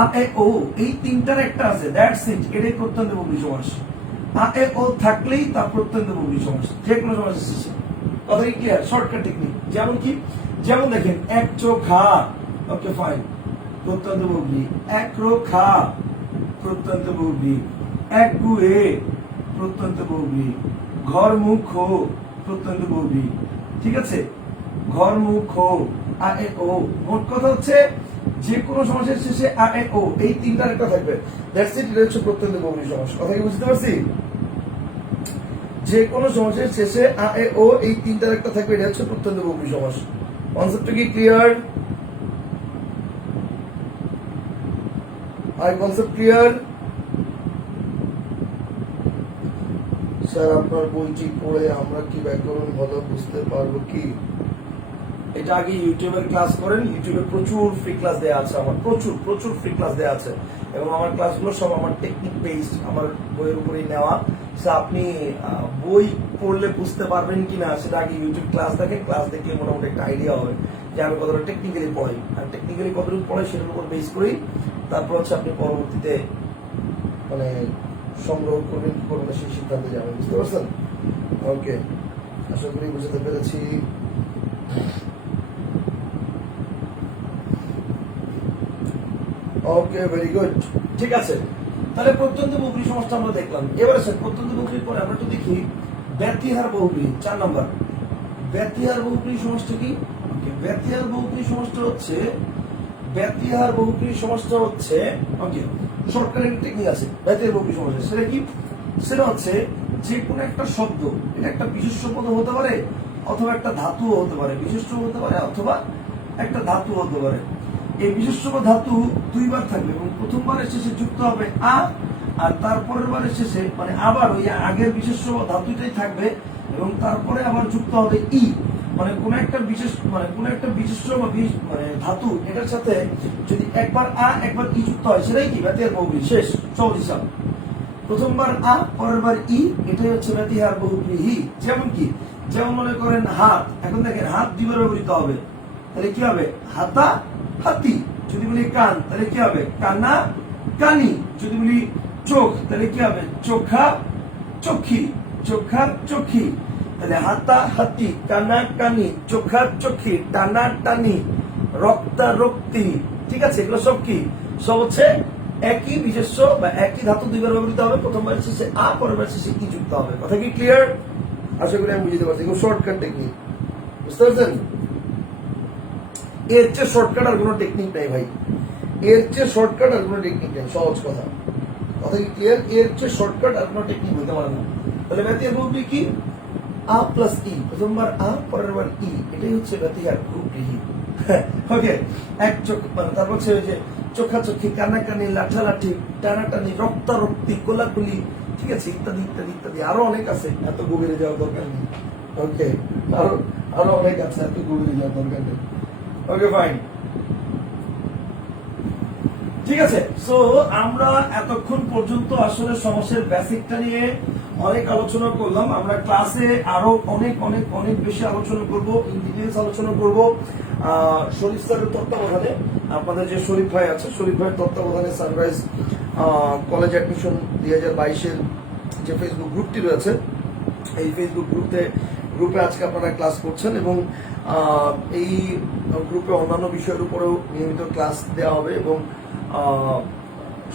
আ এ ও এই তিনটার একটা আছে, দ্যাটস ইট, এটাই প্রত্যন্ত বহুব্রী সমাস। আ এ ও থাকলেই তা প্রত্যন্ত বহুব্রী সমাস, যে কোনো সমাসের শেষে। কথা কি ক্লিয়ার? Shortcut technique. যেমন কি, যেমন দেখেন এক চোখা, ওকে ফাইন, প্রত্যন্ত বহুব্রী। এক রোখা, প্রত্যন্ত বহুব্রী। এক গুয়ে, প্রত্যন্ত বহুব্রী। ঘর মুখ প্রত্যন্ত বহুব্রী, ঠিক আছে, ঘর মুখ আ এ ও। মোট কথা হচ্ছে যে কোনো সমাসের শেষে আ এ ও এই তিনটার একটা থাকবে, দ্যাটস ইট, এটা হচ্ছে প্রত্যন্ত বহুব্রী সমাস। কথা কি বুঝতে পারছি? যে কোনো সমাসের শেষে আ এ ও এই তিনটার একটা থাকবে, এটা হচ্ছে প্রত্যন্ত বহুব্রী সমাস। কনসেপ্টটা কি ক্লিয়ার? আর কনসেপ্ট ক্লিয়ার? স্যার আপনার বইটি পড়ে আমরা কি ব্যাকরণ ভালো বুঝতে পারবো কি? এটা আগে ইউটিউবের ক্লাস করেন, ইউটিউবে প্রচুর ফ্রি ক্লাস দেওয়া আছে আমার, প্রচুর প্রচুর ফ্রি ক্লাস দেওয়া আছে, এবং আমার ক্লাসগুলো সব আমার টেকনিক বেসড, আমার বইয়ের উপরেই নেওয়া। আপনি বই পড়লে বুঝতে পারবেন কিনা সেটা আগে ইউটিউব ক্লাস দেখেন, ক্লাস দেখলে মোটামুটি একটা আইডিয়া হবে যে আমি কতটা টেকনিক্যালি পড়াই, আর টেকনিক্যালি কতটুকু পড়াই সেটার উপর বেস করেই তারপর হচ্ছে আপনি পরবর্তীতে মানে সংগ্রহ করবেন কি করবেন সেই সিদ্ধান্তে যাবেন, বুঝতে পারছেন? ওকে, আশা করি বুঝতে পেরেছি। ওকে, ভেরি গুড, ঠিক আছে। তাহলে প্রত্যন্ত বহুব্রী সমাসটা আমরা দেখলাম। এবারে স্যার প্রত্যন্ত বহুব্রীর পরে আমরা একটু দেখি ব্যতিহার বহুব্রী, 4 নম্বর। ব্যতিহার বহুব্রী সমাসটা কি? ব্যতিহার বহুব্রী সমাসটা হচ্ছে, ব্যতিহার বহুব্রী সমাসটা হচ্ছে ওকে, শর্টকাট একটা টেকনিক আছে ব্যতিহার বহুব্রী সমাসের। সেটা কি? সেটা হচ্ছে যে কোনো একটা শব্দ, এটা একটা বিশেষ্য পদ হতে পারে অথবা একটা ধাতু হতে পারে, বিশেষ্য হতে পারে অথবা একটা ধাতু হতে পারে। এই বিশেষ্য বা ধাতু দুইবার থাকবে এবং প্রথমবারের শেষে যুক্ত হবে আ, আর তারপরের বারের শেষে মানে আবার ওই আগের বিশেষ্য বা ধাতুটাই থাকবে এবং তারপরে আবার যুক্ত হবে ই। মানে কোন একটা বিশেষ মানে কোন একটা বিশেষ্য বা মানে ধাতু এটার সাথে যদি একবার আ একবার ই যুক্ত হয় সেটাই কি ব্যতিহার বহুব্রী। শেষ, সহজ হিসাব। প্রথমবার আ, পরের বার ই, এটাই হচ্ছে ব্যতিহার বহুব্রী। যেমন কি, যেমন মনে করেন হাত, এখন দেখেন হাত দুইবার ব্যবহৃত হবে, তাহলে কি হবে? হাতা হাতি। যদি বলি কান তাহলে কি হবে? কানা কানি। যদি বলি চোখ তাহলে কি হবে? চোখা চোখি, চোখা চোখি। তাহলে হাতা হাতি, কানা কানি, চোখা চোখি, টানা টানি, রক্তা রক্তি, ঠিক আছে? এগুলো সব কি? সব হচ্ছে একই বিশেষ্য বা একই ধাতু দুইবার ব্যবহৃত হবে, প্রথমবার শেষে আ, পরের বার শেষে ই যুক্ত হবে। কথা কি ক্লিয়ার? আশা করি আমি বুঝতে পারছি। শর্টকাট টেকনিক, বুঝতে পারছেন? এর চেয়ে শর্টকাট আর কোনো টেকনিক নাই ভাই, এর চেয়ে শর্টকাট আর কোনো টেকনিক নেই, সহজ কথা। কথা কি ক্লিয়ার? এর চেয়ে শর্টকাট আর কোনো টেকনিক হতে পারে না। তাহলে ব্যতিহার বহুব্রী কি? আ প্লাস ই, প্রথমবার আ, পরের বার ই, এটাই হচ্ছে ব্যতিহার বহুব্রী। ওকে, এক চোখ মানে তারপর হচ্ছে ওই যে চোখাচোখি, কানাকানি, লাঠালাঠি, টানাটানি, রক্তারক্তি, কোলাকুলি, ঠিক আছে, ইত্যাদি ইত্যাদি ইত্যাদি। আরো অনেক আছে, এত গভীরে যাওয়ার দরকার নেই। ওকে, আরো আরো অনেক আছে, এত গভীরে যাওয়ার দরকার নেই। ওকে ফাইন, ঠিক আছে। সো আমরা এতক্ষণ পর্যন্ত আসলে সমাসের বেসিকটা নিয়ে অনেক আলোচনা করলাম। আমরা ক্লাসে আরো অনেক অনেক অনেক বেশি আলোচনা করব, ইন ডিটেইলস আলোচনা করব শরীফ স্যারের তত্ত্বাবধানে। আপনাদের যে শরীফ ভাই আছে, শরীফ ভাইয়ের তত্ত্বাবধানে সানরাইজ কলেজ অ্যাডমিশন 2022-এর যে ফেসবুক গ্রুপটি রয়েছে, এই ফেসবুক গ্রুপে আজকে আপনারা ক্লাস করছেন এবং এই গ্রুপে অন্যান্য বিষয়ের উপরেও নিয়মিত ক্লাস দেওয়া হবে এবং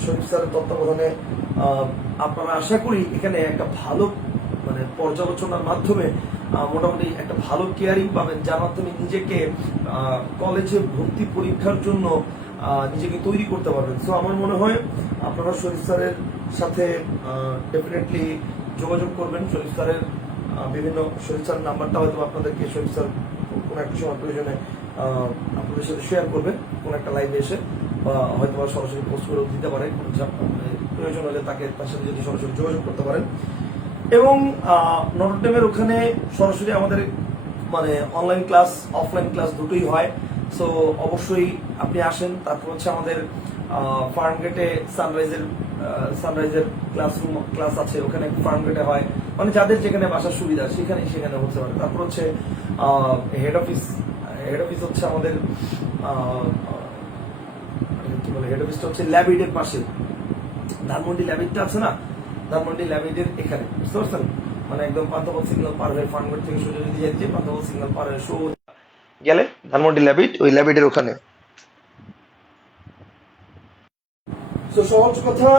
শরীফ স্যারের তত্ত্বাবধানে আপনারা আশা করি এখানে একটা ভালো মানে পর্যালোচনার মাধ্যমে মোটামুটি একটা ভালো কেয়ারিং পাবেন, যার মাধ্যমে নিজেকে কলেজে ভর্তি পরীক্ষার জন্য নিজেকে তৈরি করতে পারবেন। সো আমার মনে হয় আপনারা শরীফ স্যারের সাথে ডেফিনেটলি যোগাযোগ করবেন। শরীফ স্যারের বিভিন্ন শরীফ স্যার নাম্বারটা হয়তো আপনাদেরকে শরীফ স্যার কোনো একটা সময় প্রয়োজনে আপনাদের সাথে শেয়ার করবেন কোন একটা লাইভে এসে, বা হয়তো সরাসরি পোস্ট করে দিতে পারেন, প্রয়োজন হলে তার সাথে যদি সরাসরি যোগাযোগ করতে পারেন। এবং নটর ডেমের ওখানে সরাসরি আমাদের মানে অনলাইন ক্লাস অফলাইন ক্লাস দুটোই হয়। সো অবশ্যই আপনি আসেন। তারপর হচ্ছে আমাদের ফার্ম গেটে সানরাইজের ক্লাস আছে, ওখানে ফার্ম গেটে হয়, মানে যাদের যেখানে বাসার সুবিধা সেখানে হতে পারে। তারপর হচ্ছে হেড অফিস হচ্ছে আমাদের কি বলে, হেড অফিসটা হচ্ছে ল্যাবিডের পাশে, ধানমন্ডি ল্যাবিডটা আছে না, ধানমন্ডি ল্যাবিডের এখানে, বুঝতে পারছেন? মানে একদম পান্থপথ সিগন্যাল পার হয়ে ফার্মগেট থেকে সোজা যদি যাইতে পান্থপথ সিগন্যাল পার হয়ে গেলে ধানমন্ডি ল্যাবিড, ওই ল্যাবিডের ওখানে। তো সহজ কথা,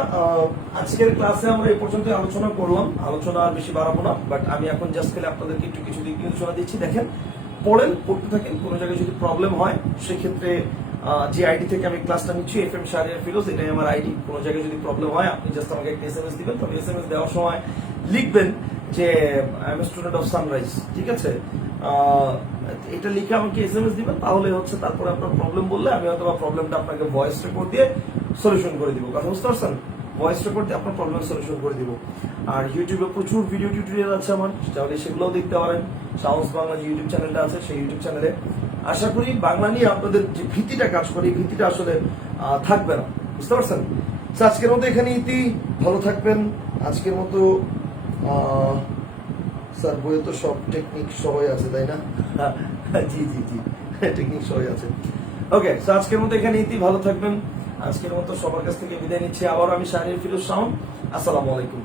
আজকের ক্লাসে আমরা এই পর্যন্ত আলোচনা করলাম। আলোচনা আর বেশি বাড়াবো না, বাট আমি এখন জাস্ট খেলে আপনাদেরকে একটু কিছু দিক নির্দেশনা দিচ্ছি। দেখেন, পড়তে থাকেন। কোনো জায়গায় যদি প্রবলেম হয় সেক্ষেত্রে যে আইডি থেকে আমি ক্লাসটা নিচ্ছি, FM শাহরিয়ার ফিরোজ, এটাই আমার আইডি। কোনো জায়গায় যদি প্রবলেম হয় আপনি জাস্ট আমাকে একটা SMS দিবেন। তবে SMS দেওয়ার সময় লিখবেন যে I am student of sunrise, ঠিক আছে? এটা লিখে আমাকে SMS দিবেন, তাহলে হচ্ছে তারপরে আপনার প্রবলেম বললে আমি হয়তো প্রবলেমটা আপনাকে ভয়েস রেকর্ড দিয়ে সলিউশন করে দিব। কথা বুঝতে পারছেন? ভয়েস রেকর্ড দিয়ে আপনার প্রবলেম সলিউশন করে দিব। আর ইউটিউবে প্রচুর ভিডিও টিউটোরিয়াল আছে আমার, তাহলে সেগুলোও দেখতে পারেন। সাহস বাংলা যে ইউটিউব চ্যানেলটা আছে, সেই ইউটিউব চ্যানেলে আশা করি বাংলা নিয়ে আপনাদের যে ভীতিটা কাজ করে, এই ভীতিটা আসলে থাকবে না, বুঝতে পারছেন? আজকের মতো এখানে ভালো থাকবেন। আজকের মতো স্যার বইয়ে তো সব টেকনিক সবাই আছে, তাই না? জি টেকনিক সবাই আছে। ওকে, আজকের মতো এখানে ভালো থাকবেন। আজকের মতো সবার কাছ থেকে বিদায় নিচ্ছি। আবার আমি শাহরিয়ার ফিরোজ শাওন। আসসালামু আলাইকুম।